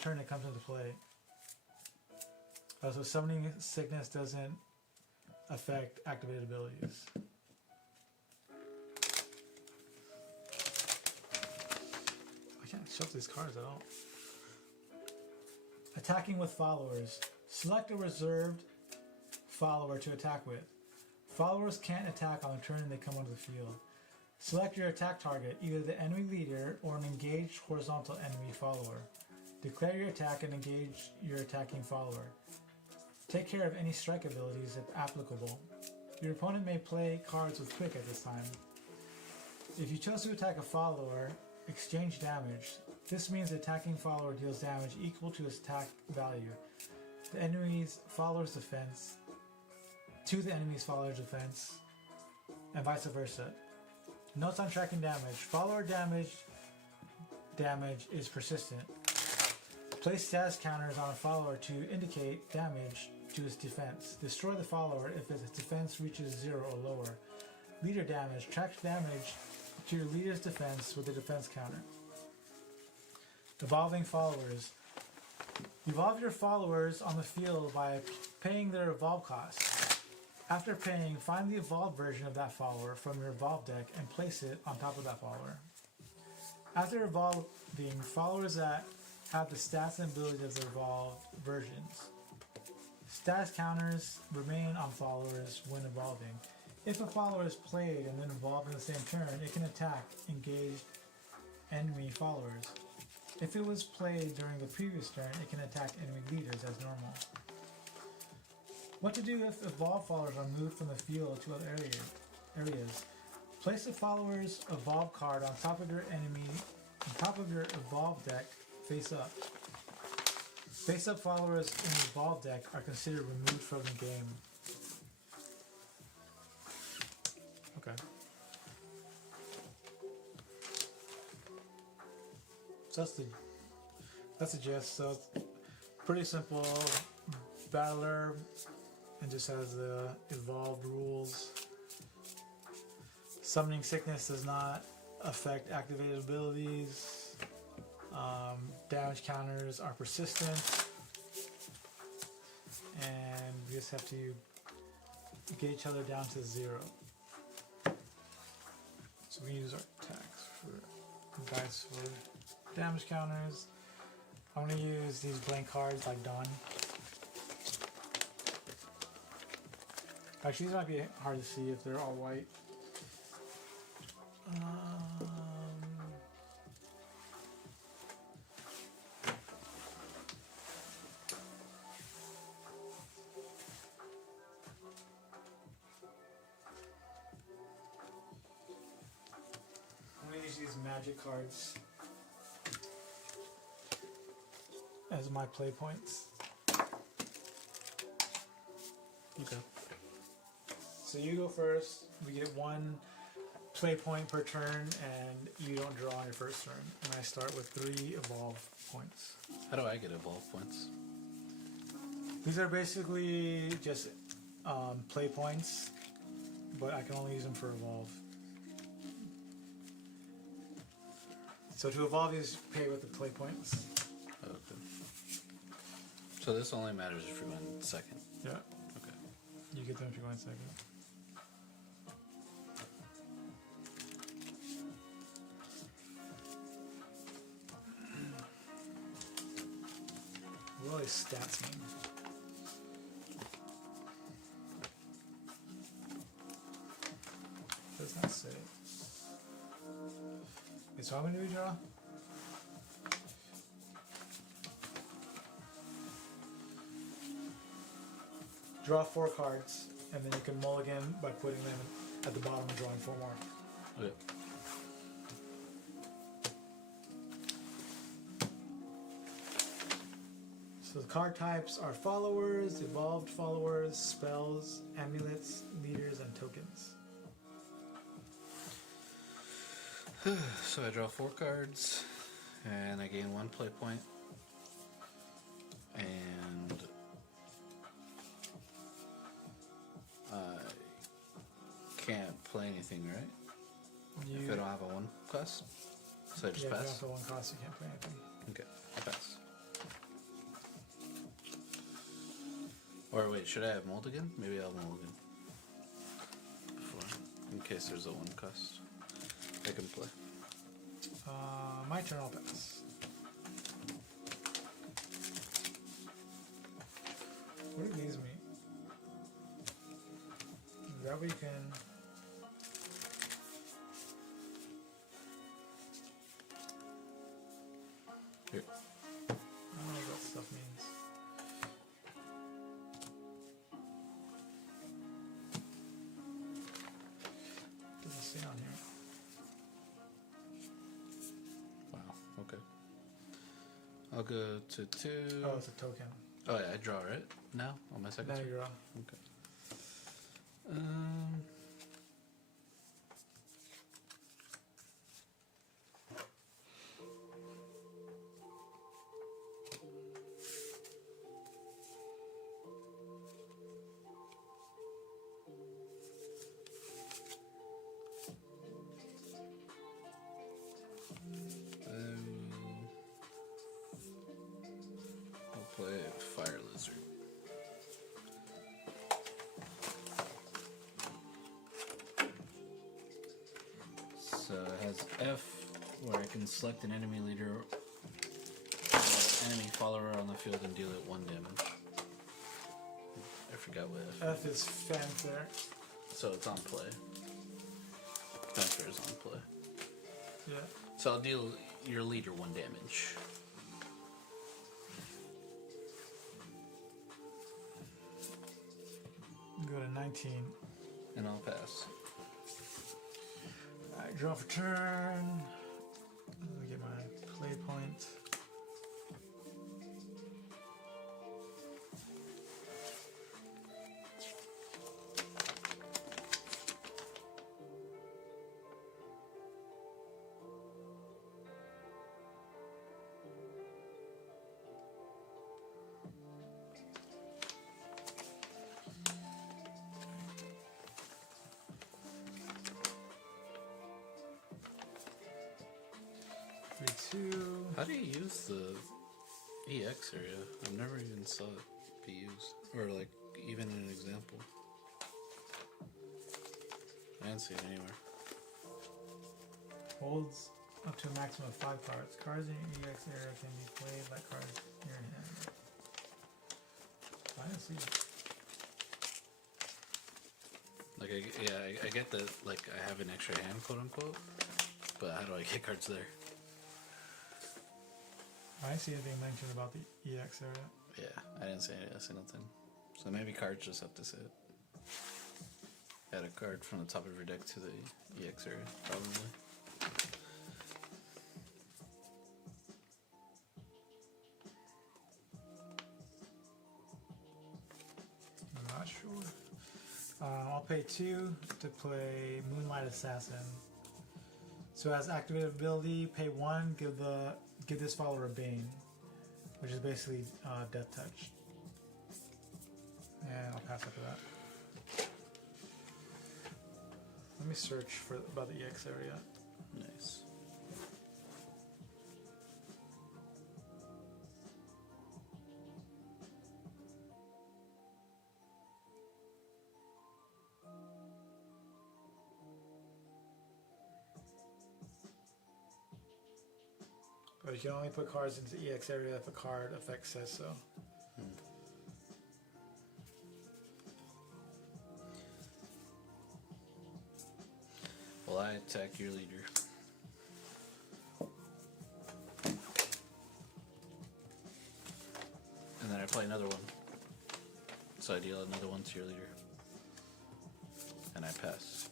turn it comes into play. So summoning sickness doesn't affect activated abilities. I can't shuffle these cards at all. Attacking with followers. Select a reserved follower to attack with. Followers can't attack on the turn they come onto the field. Select your attack target, either the enemy leader or an engaged horizontal enemy follower. Declare your attack and engage your attacking follower. Take care of any strike abilities if applicable. Your opponent may play cards with quick at this time. If you chose to attack a follower, exchange damage. This means the attacking follower deals damage equal to its attack value. The enemy's follower's defense to the enemy's follower's defense, and vice versa. Notes on tracking damage. Follower damage is persistent. Place status counters on a follower to indicate damage to its defense. Destroy the follower if its defense reaches 0 or lower. Leader damage. Track damage to your leader's defense with a defense counter. Evolving followers. Evolve your followers on the field by paying their evolve cost. After paying, find the evolved version of that follower from your evolved deck and place it on top of that follower. After evolving, followers that have the stats and abilities of the evolved versions. Status counters remain on followers when evolving. If a follower is played and then evolved in the same turn, it can attack engaged enemy followers. If it was played during the previous turn, it can attack enemy leaders as normal. What to do if evolved followers are moved from the field to other areas? Place the follower's evolved card on top of your evolved deck face up. Face up followers in the evolved deck are considered removed from the game. Okay. So that's the gist. So it's pretty simple. Battler, and just has the evolved rules. Summoning sickness does not affect activated abilities. Damage counters are persistent, and we just have to get each other down to 0. So we use our attacks for dice for damage counters. I'm going to use these blank cards like Dawn. Actually, these might be hard to see if they're all white. I'm going to use these magic cards. as my play points. Okay. So you go first. We get 1 play point per turn, and you don't draw on your first turn. And I start with 3 evolve points. How do I get evolve points? These are basically just play points, but I can only use them for evolve. So to evolve, you just pay with the play points. Okay. So this only matters if you're going second. Yeah. Okay. You get them if you're going second. What do all these stats mean? Does not say. Okay, so how many do we draw? Draw 4 cards, and then you can mulligan by putting them at the bottom and drawing 4 more. Okay. So the card types are followers, evolved followers, spells, amulets, leaders, and tokens. So I draw 4 cards, and I gain 1 play point, and I can't play anything, right? If I don't have a 1 cost, so I just If you pass. don't have 1 cost, you can't play anything. Okay, I pass. Or wait, should I have mulligan? Maybe I'll mulligan before, in case there's a 1 cost. I can play. My turn, I'll pass. What do these mean? That way you can... Here. I don't know what that stuff means. Doesn't say on here. Wow, okay. I'll go to 2. Oh, it's a token. Oh yeah, I draw, right? Now? On my second Now turn? you draw. Okay. I'll play Fire Lizard. So it has F, where I can select an enemy leader or enemy follower on the field and deal it 1 damage. I forgot what F. F is fanfare. So it's on play. Fanfare is on play. Yeah. So I'll deal your leader 1 damage. Go to 19. And I'll pass. Alright, draw for turn. Let me get my play point. How do you use the EX area? I've never even saw it be used. Or like, even an example. I didn't see it anywhere. Holds up to a maximum of 5 cards. Cards in your EX area can be played like cards in your hand. I didn't see it. Like, I get that, like, I have an extra hand, quote unquote. But how do I get cards there? I didn't see anything mentioned about the EX area. Yeah, I didn't say nothing. So maybe cards just have to sit. Add a card from the top of your deck to the EX area, probably. pay 2 to play Moonlight Assassin. So as activated ability, pay 1, give this follower a Bane, which is basically Death Touch. And I'll pass after that. Let me search for about the EX area. Nice. But you can only put cards into the EX area if a card effect says so. Well, I attack your leader. And then I play another one. So I deal another one to your leader. And I pass.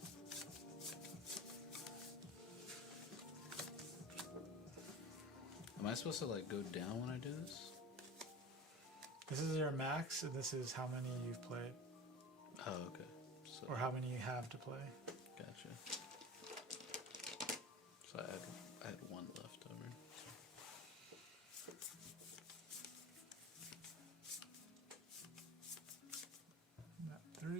Am I supposed to like go down when I do this? This is your max, and this is how many you've played. Oh, okay. So, Or how many you have to play. gotcha. So I had one left over. Map 3.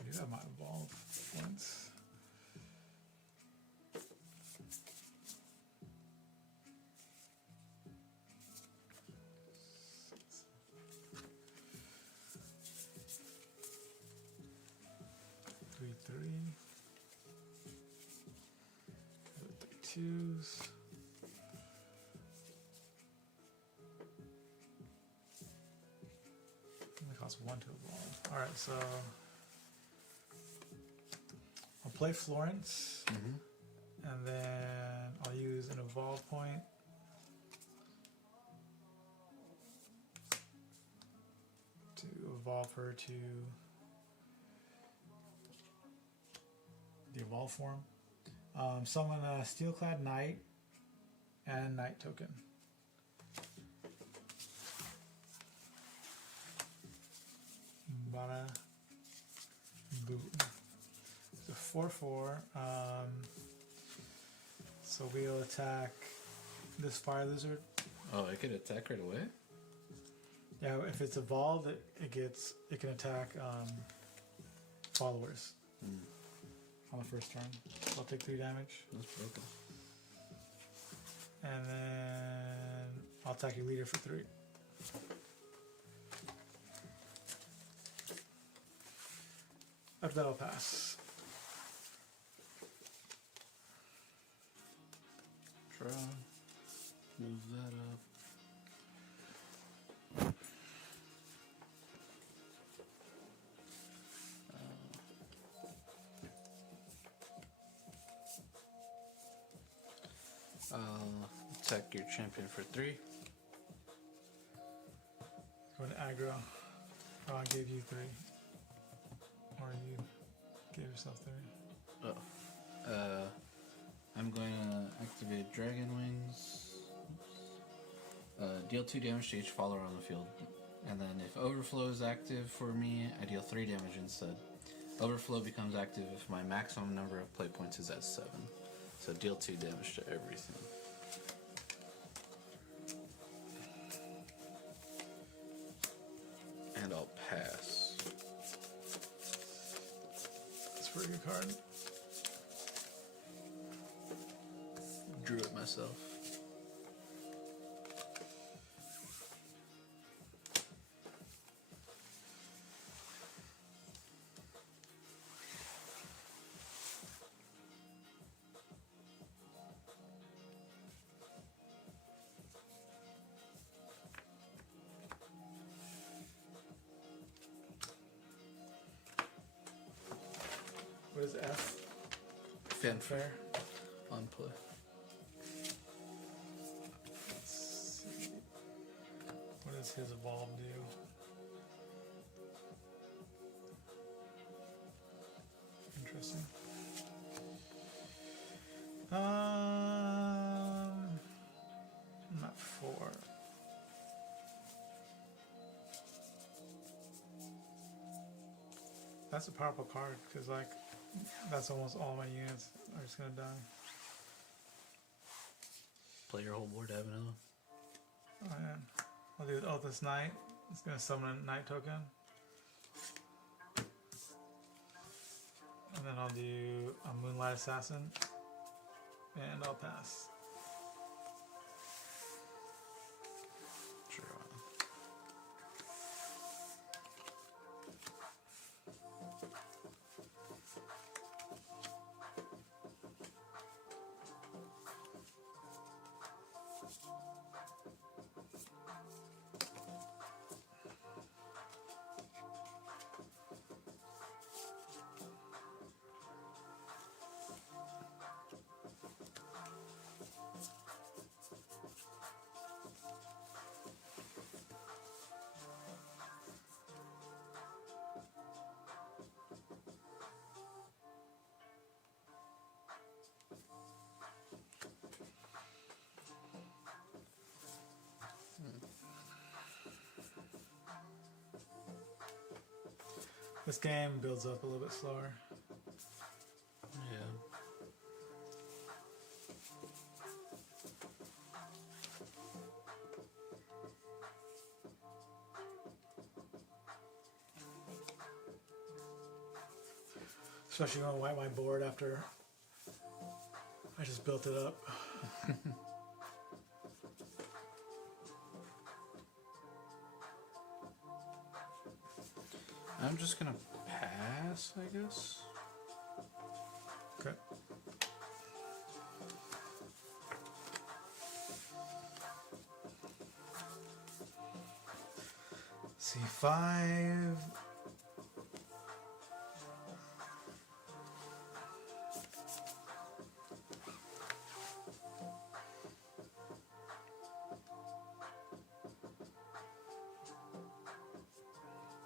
I do have my evolve once. Three. 2s. Only costs 1 to evolve. Alright, so I'll play Florence, and then I'll use an evolve point. To evolve her to the evolve form. Summon a Steelclad Knight and Knight token. Bada boo. It's a 4/4. So we'll attack this fire lizard. Oh, I could attack right away? Yeah, if it's evolved, it can attack followers on the first turn. So I'll take 3 damage. That's broken. And then I'll attack your leader for 3. After that, I'll pass. Draw. Move that up. I'll attack your champion for 3. Go to aggro. Oh, I gave you 3. Or you gave yourself 3. Oh. I'm going to activate Dragon Wings. Deal 2 damage to each follower on the field. And then if Overflow is active for me, I deal 3 damage instead. Overflow becomes active if my maximum number of play points is at 7. So deal 2 damage to everything. And I'll pass. That's a pretty good card. Drew it myself. What is F? Fanfare on play. does his evolve do? Interesting. Not 4. That's a powerful card because like that's almost all my units are just gonna die. Play your whole board, Vanilla. Oh yeah. I'll do this Knight. It's gonna summon a Knight token. And then I'll do a Moonlight Assassin. And I'll pass. Sure. This game builds up a little bit slower. Yeah. Especially on a white board after I just built it up. I'm just gonna pass, I guess. Okay. C5.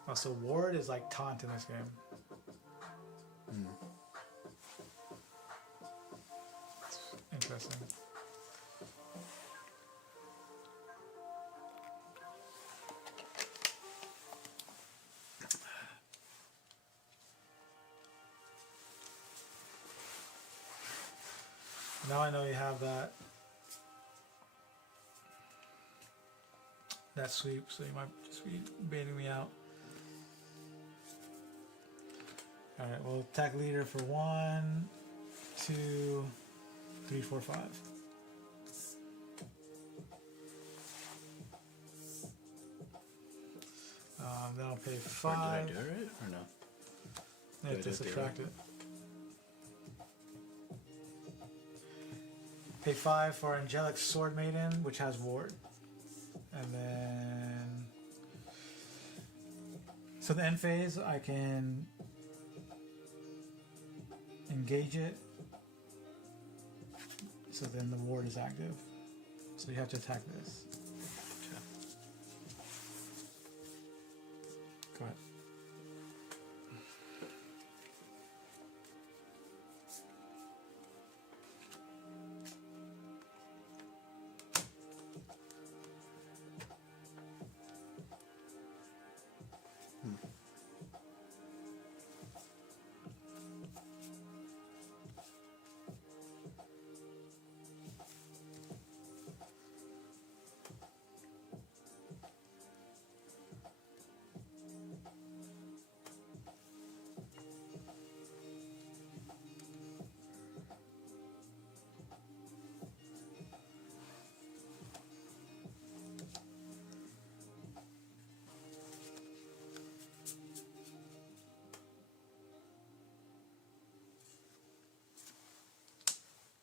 Oh, so Ward is like taunt in this game. Interesting. Now I know you have that sweep, so you might just be baiting me out. Alright, we'll attack leader for 1, 2, 3, 4, 5. Then I'll pay 5. Did I do it right or no? I have to subtract it. Pay 5 for Angelic Sword Maiden, which has Ward. And then... So the end phase, I can engage it. So then the Ward is active. So you have to attack this. Okay. Go ahead.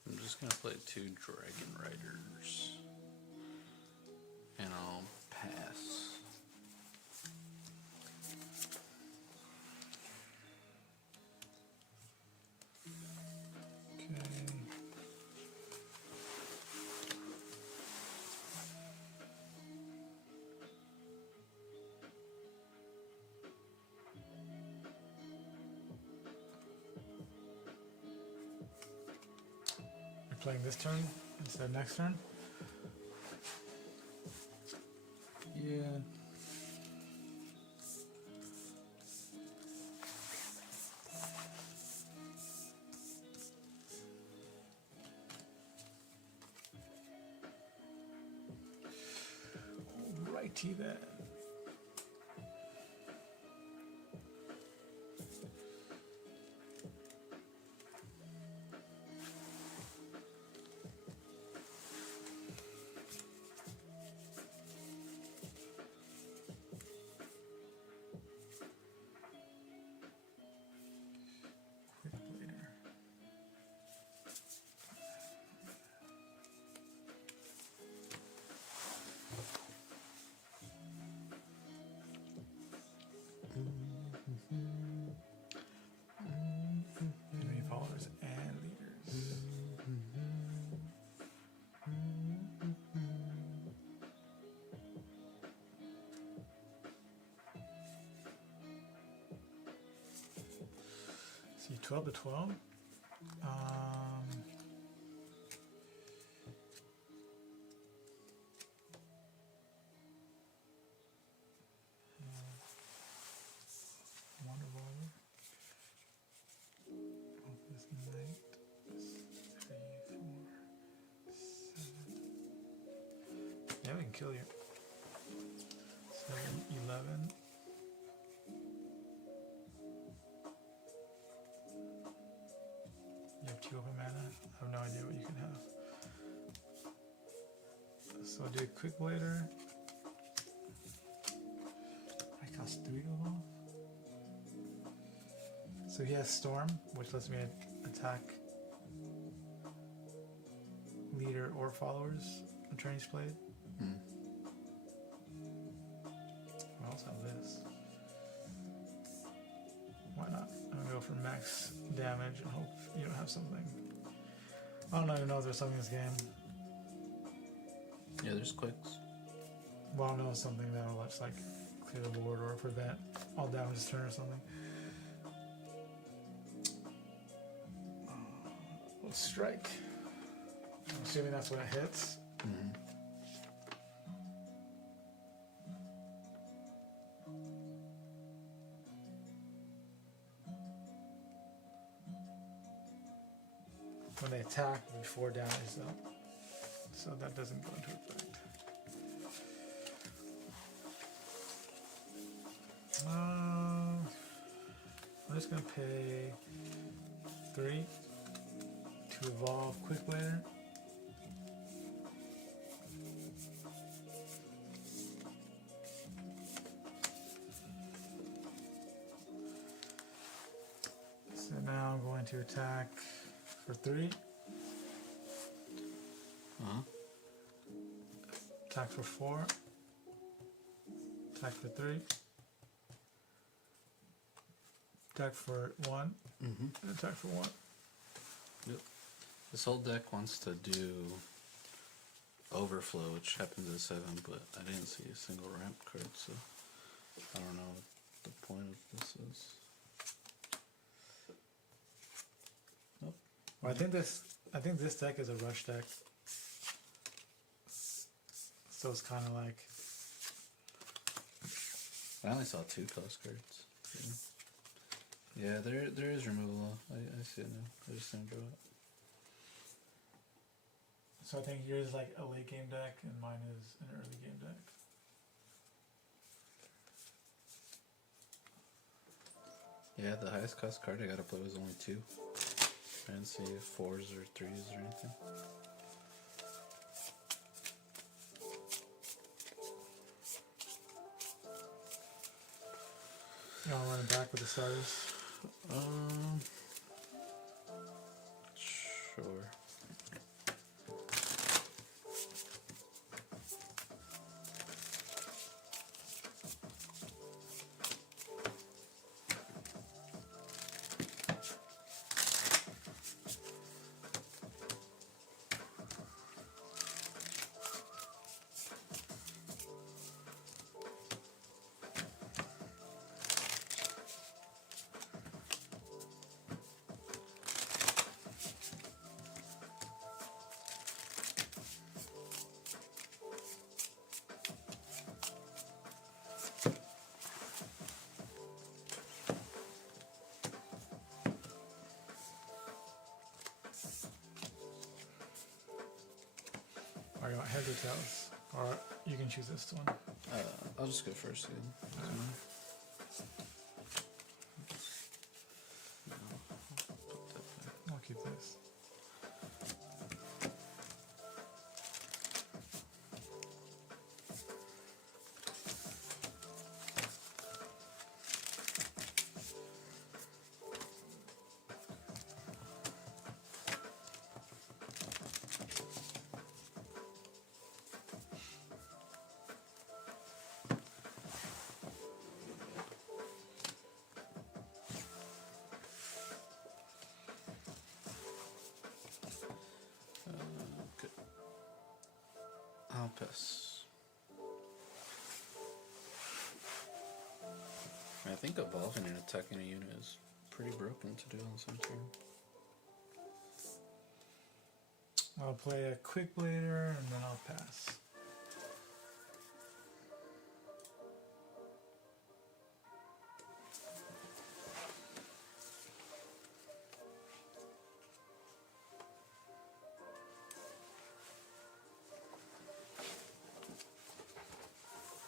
I'm just gonna play 2 Dragon Riders. And I'll pass. Okay. playing this turn instead of next turn. Yeah. Righty then. Quick later. Enemy followers and leaders. See, 12 to 12. One revolver. This night. 3, 4, 7. Yeah, we can kill you. 7, 11. You have 2 open mana. I have no idea what you can have. So I'll do a quick blader. I cost 3 of them. So he has Storm, which lets me attack leader or followers on turn he's played. I also have this. Why not? I'm gonna go for max damage and hope you don't have something. I don't even know if there's something in this game. Yeah, there's quicks. Well, I don't know something that'll just like clear the board or prevent all damage this turn or something. Let's strike. I'm assuming that's when it hits. When they attack before damage though. So that doesn't go into effect. I'm just gonna pay 3 to evolve quick blader. So now I'm going to attack for 3. Attack for 4. Attack for 3. Attack for 1. And attack for 1. Yep. This whole deck wants to do Overflow, which happens at 7, but I didn't see a single ramp card, so I don't know what the point of this is. Nope. Well, I think this deck is a rush deck. So it's kind of like I only saw 2 cost cards. Yeah, there is removal. I see it now. I just didn't draw it. so. I think yours is like a late game deck, and mine is an early game deck. Yeah, the highest cost card I gotta play was only 2. I didn't see 4s or 3s or anything. You want to run it back with the starters? Sure. heads or tails? Or you can choose this one. I'll just go first again. I'll keep this. Good. I'll pass. I think evolving and attacking a unit is pretty broken to do on some turn. I'll play a quick blader and then I'll pass.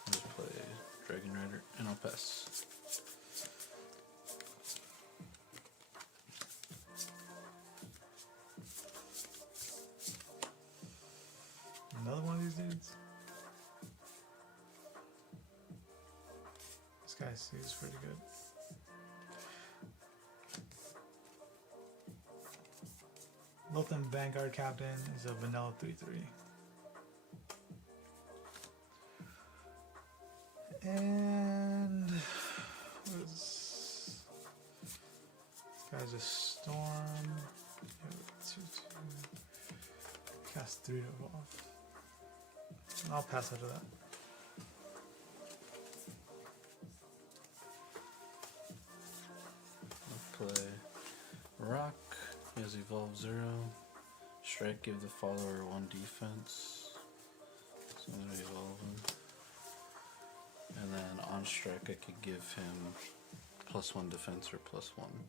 I'll just play Dragon Rider and I'll pass. Another one of these dudes. This guy seems pretty good. Lotham Vanguard Captain is a vanilla 3/3. And what is this guy's a storm. Yeah, 2/2. Cast 3 to evolve. I'll pass after that. I'll play Rock. He has Evolve 0. Strike, give the follower 1 defense. So I'm going to evolve him. And then on strike, I could give him +1 defense or +1.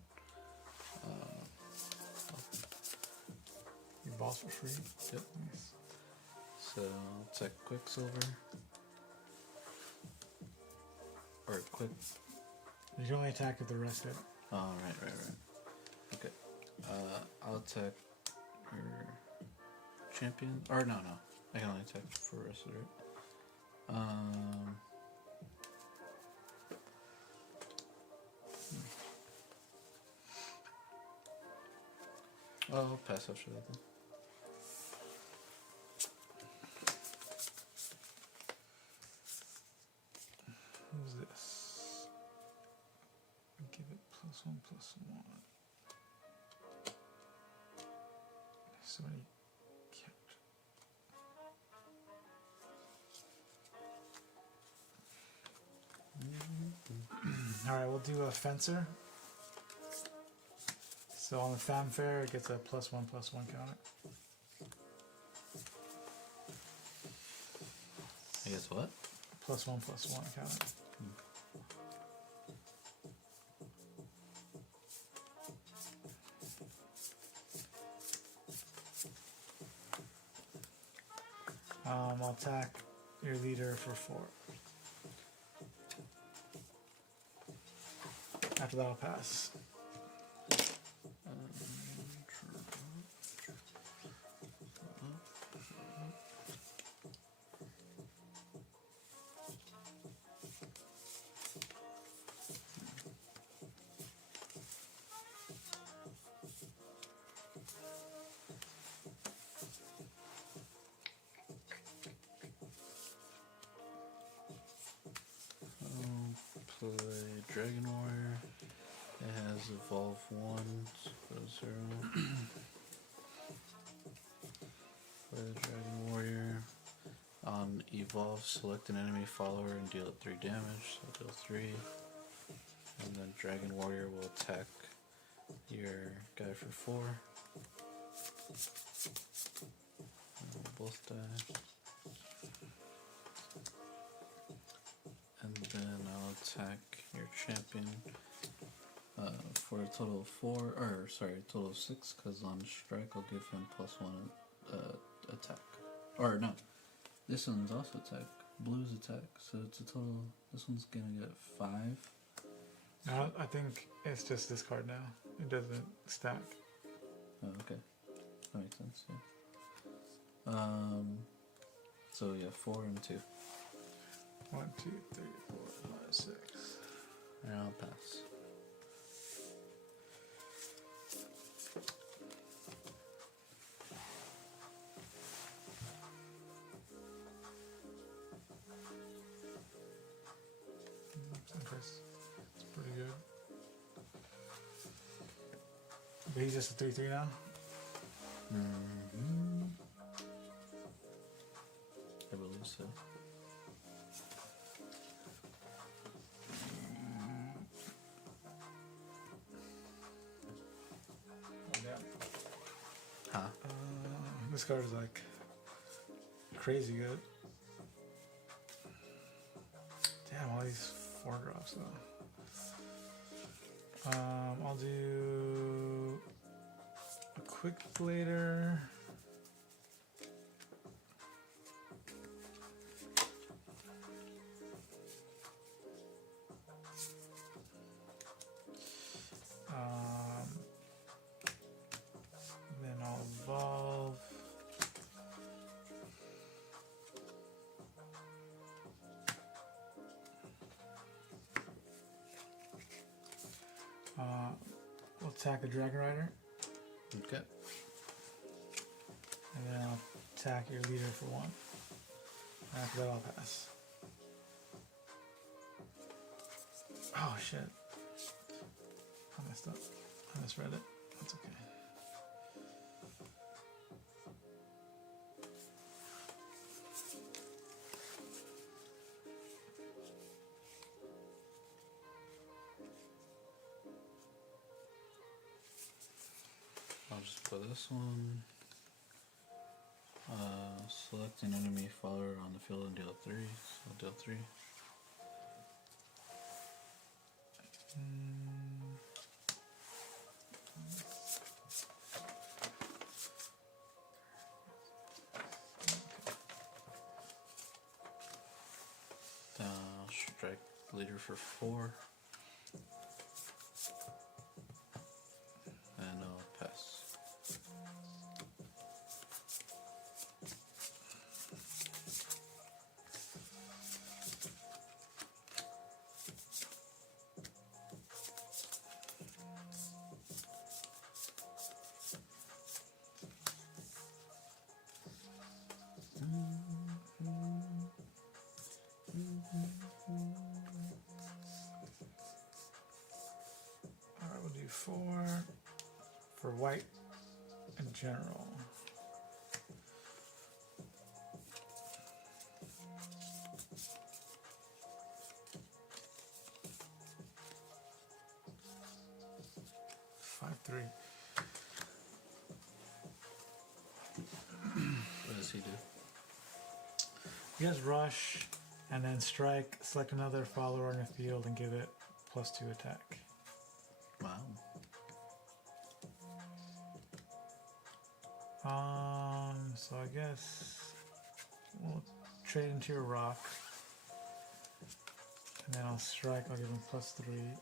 You boss for free. Yep. Nice. So I'll take Quicksilver. Or Quick. You can only attack if the rest hit. Oh, right. Okay. I'll attack your champion. Or no. I can only attack for rest of it. I'll pass after that then. Who's this? Give it +1/+1. So many characters. Alright, we'll do a fencer. So on the fanfare, it gets a +1/+1 counter. I guess what? +1/+1 counter. I'll attack your leader for 4. After that, I'll pass. Play Dragon Warrior. It has Evolve 1, so go 0. Play the Dragon Warrior. On Evolve, select an enemy follower and deal it 3 damage, so deal 3. And then Dragon Warrior will attack your guy for 4. And they'll both die. And then I'll attack your champion for a total of 4, or sorry, a total of 6, because on strike I'll give him +1 attack. Or no, This one's also attack. Blue's attack, so it's a total. This one's gonna get 5. No, I think it's just this card now. It doesn't stack. Oh, okay. That makes sense, yeah. So yeah, 4 and 2. 1, 2, 3, 4, 5, 6. And I'll pass. It's pretty good. But he's just a 3/3 now? Mm-hmm. I believe so. Huh? This card is like crazy good. Damn, all these 4 drops though. I'll do a quick blader. Then I'll evolve. We'll attack the Dragon Rider. Okay. And then I'll attack your leader for 1. After that, I'll pass. Oh shit. I messed up. I misread it. That's okay. I'll just put this one. Select an enemy follower on the field and deal 3. So I'll deal 3. I'll strike leader for 4. And I'll pass. Alright, we'll do 4 for white in general. Five, 3. What does he do? You guys rush and then strike, select another follower on your field and give it +2 attack. Wow. So I guess we'll trade into your rock. And then I'll strike, I'll give him +3.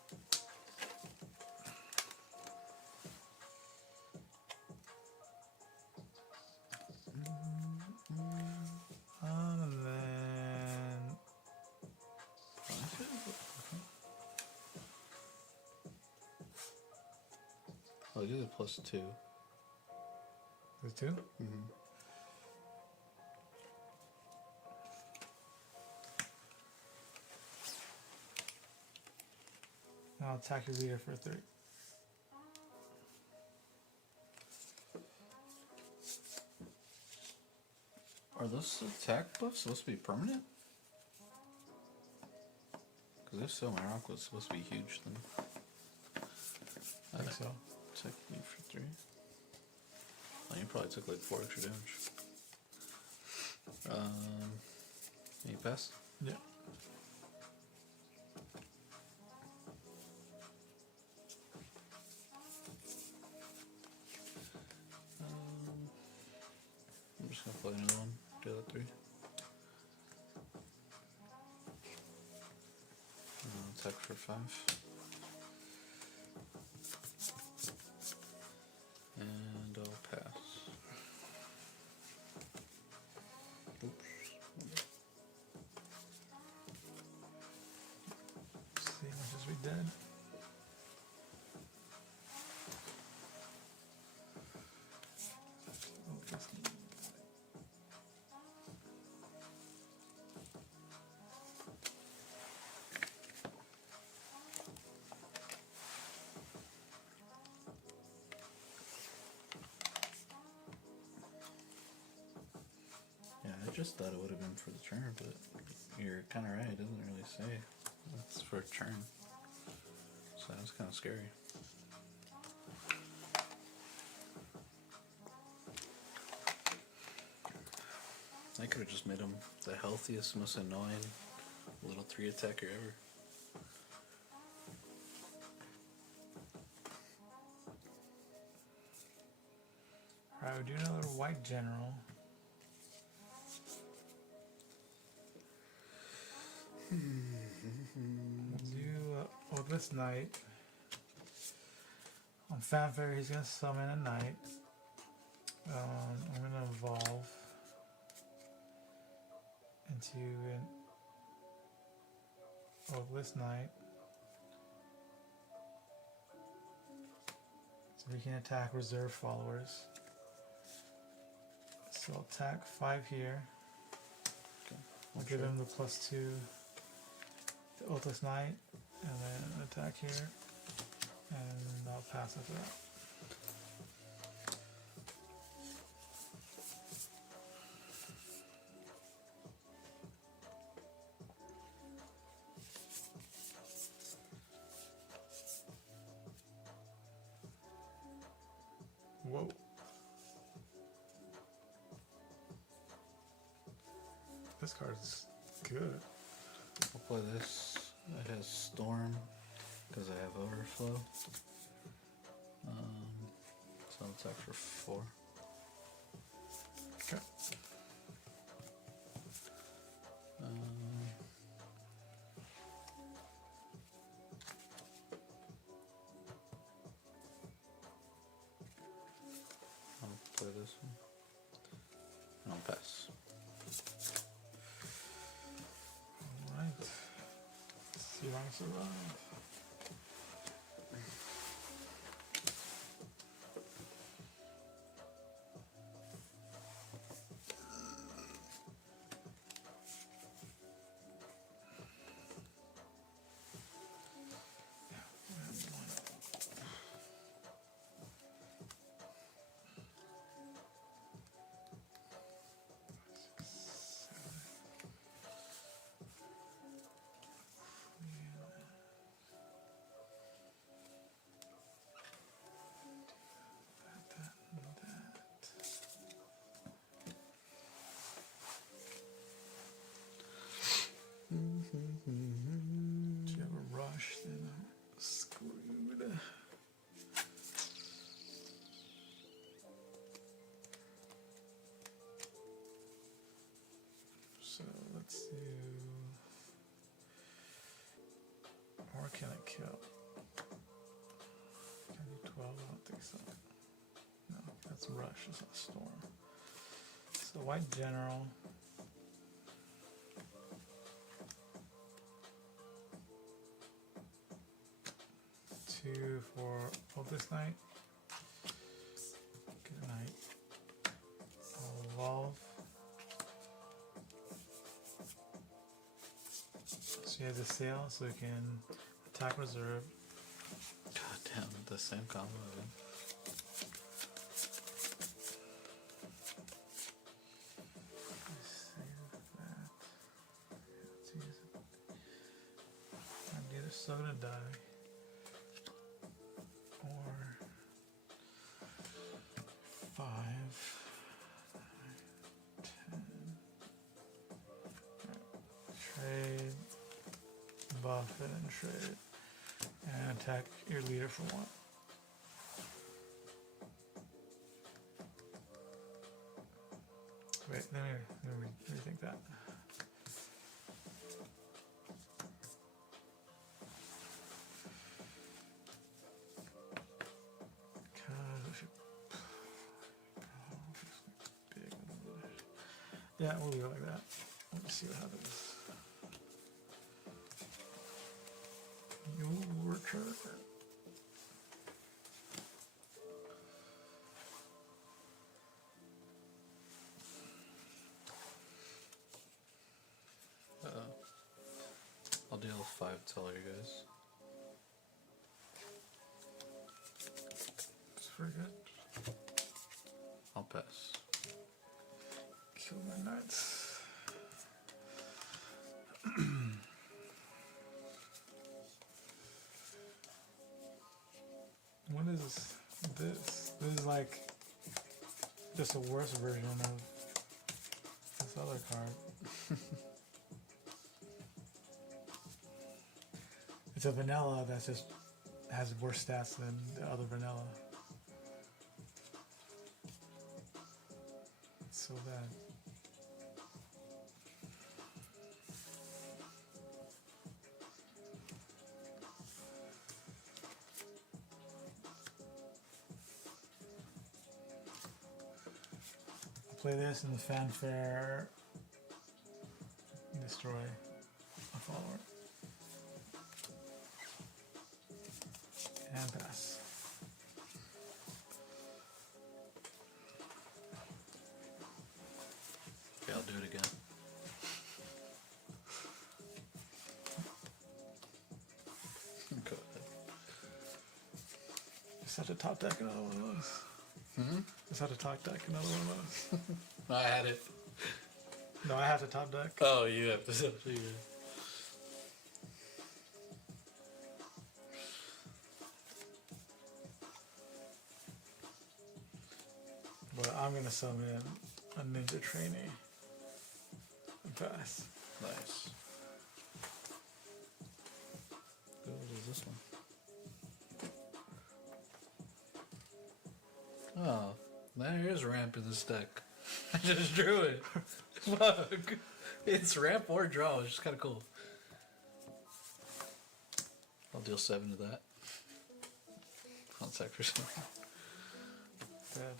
And then I'll give it +2. the 2? Mm-hmm. I'll attack your leader for 3. Are those attack buffs supposed to be permanent? Because if so, my rock was supposed to be huge then. I think so. Attack me for 3. Oh, you probably took like 4 extra damage. You pass? Yeah. I'm just gonna play another one. Do that 3. attack for 5. And I'll pass. Oops. See how much is we dead? Yeah, I just thought it would have been for the turn, but you're kind of right. It doesn't really say. It's for a turn. So that's kind of scary. I could have just made him the healthiest, most annoying little 3 attacker ever. Alright, we do another white general. We'll do Odless Knight. On Fanfare, he's going to summon a knight. I'm going to evolve into an Odless Knight. So we can attack reserve followers. So I'll attack 5 here. Okay. I'll give him the +2 to Odless Knight, and then an attack here, and I'll pass after that. Whoa. This card's good. I'll play this. It has Storm because I have Overflow. So I'll attack for 4. Okay. I'll play this one. And I'll pass. Alright. Let's see if I can survive. Do you have a rush? Then I'm screwed. So let's do. Or can I kill? Can I do 12? I don't think so. No, that's rush. It's not storm. So white general. Two for Odless Knight. Good night. I'll evolve. So you have the sail, so you can attack reserve. God damn, the same combo again. I'm either so gonna die. Or 5, 10. Trade, buff it and trade it. And attack your leader for 1. Wait, let me rethink that. Yeah, we'll leave it like that. Let me see what happens. Your turn. I'll deal 5 taller guys. It's pretty good. I'll pass. Kill my knights. What is this? This is like just a worse version of this other card. It's a vanilla that just has worse stats than the other vanilla. It's so bad. Play this in the fanfare. Destroy a follower. And pass. Okay, I'll do it again. Go ahead. Just have to top deck another one of those. Just have to top deck another one of those. I had it. No, I have to top deck. Oh, you have to. But I'm gonna summon a ninja trainee. And pass. Nice. What is this one? Oh, there is ramp in this deck. I just drew it. Fuck. It's ramp or draw, which is kind of cool. I'll deal 7 to that. Contact for 7. Dead.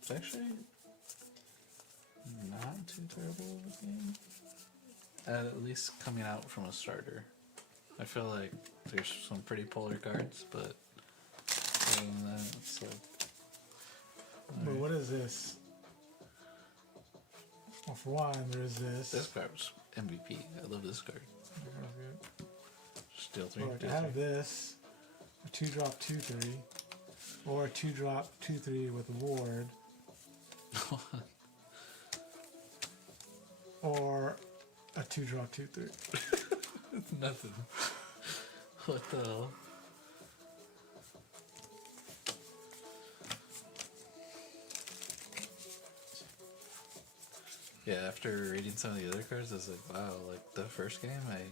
It's actually not too terrible of a game. At least coming out from a starter. I feel like there's some pretty polar cards, but other than that, it's like. But what is this? Well, for one, there's this. This card was MVP. I love this card. Just deal 3. Look, I have this. A 2-drop 2/3. Or a 2-drop 2/3 with ward. Or a 2-drop 2/3. It's nothing. What the hell? Yeah, after reading some of the other cards, I was like, wow, like the first game, I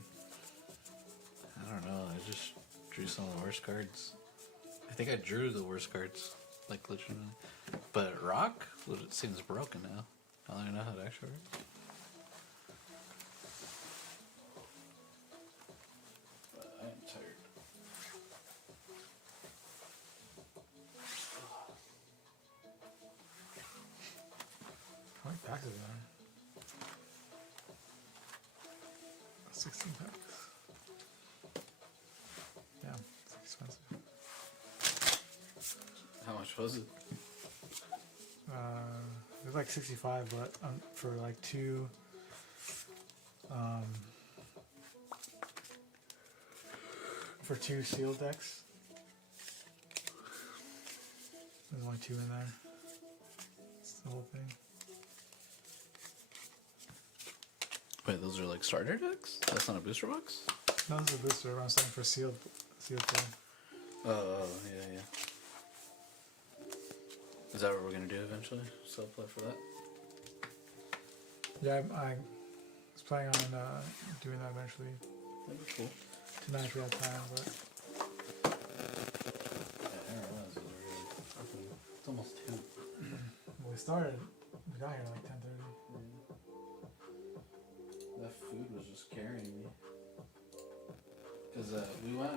don't know, I just drew some of the worst cards. I think I drew the worst cards, like literally. But Rock, well, it seems broken now. I don't even know how it actually works. But I am tired. How many packs is there? 16 packs. Yeah, it's expensive. How much was it? It was like 65, but for like 2 for 2 sealed decks. There's only 2 in there. That's the whole thing. Wait, those are like starter decks? That's not a booster box? No, this is a booster. I'm saying for sealed play. Oh, yeah, yeah. Is that what we're gonna do eventually? Self play for that? Yeah, I was planning on doing that eventually. That'd be cool. Tonight if we have time, but Yeah, I didn't realize it was already fucking. It's almost 2. when we started, we got here like 10:30. That food was just carrying me. Because we went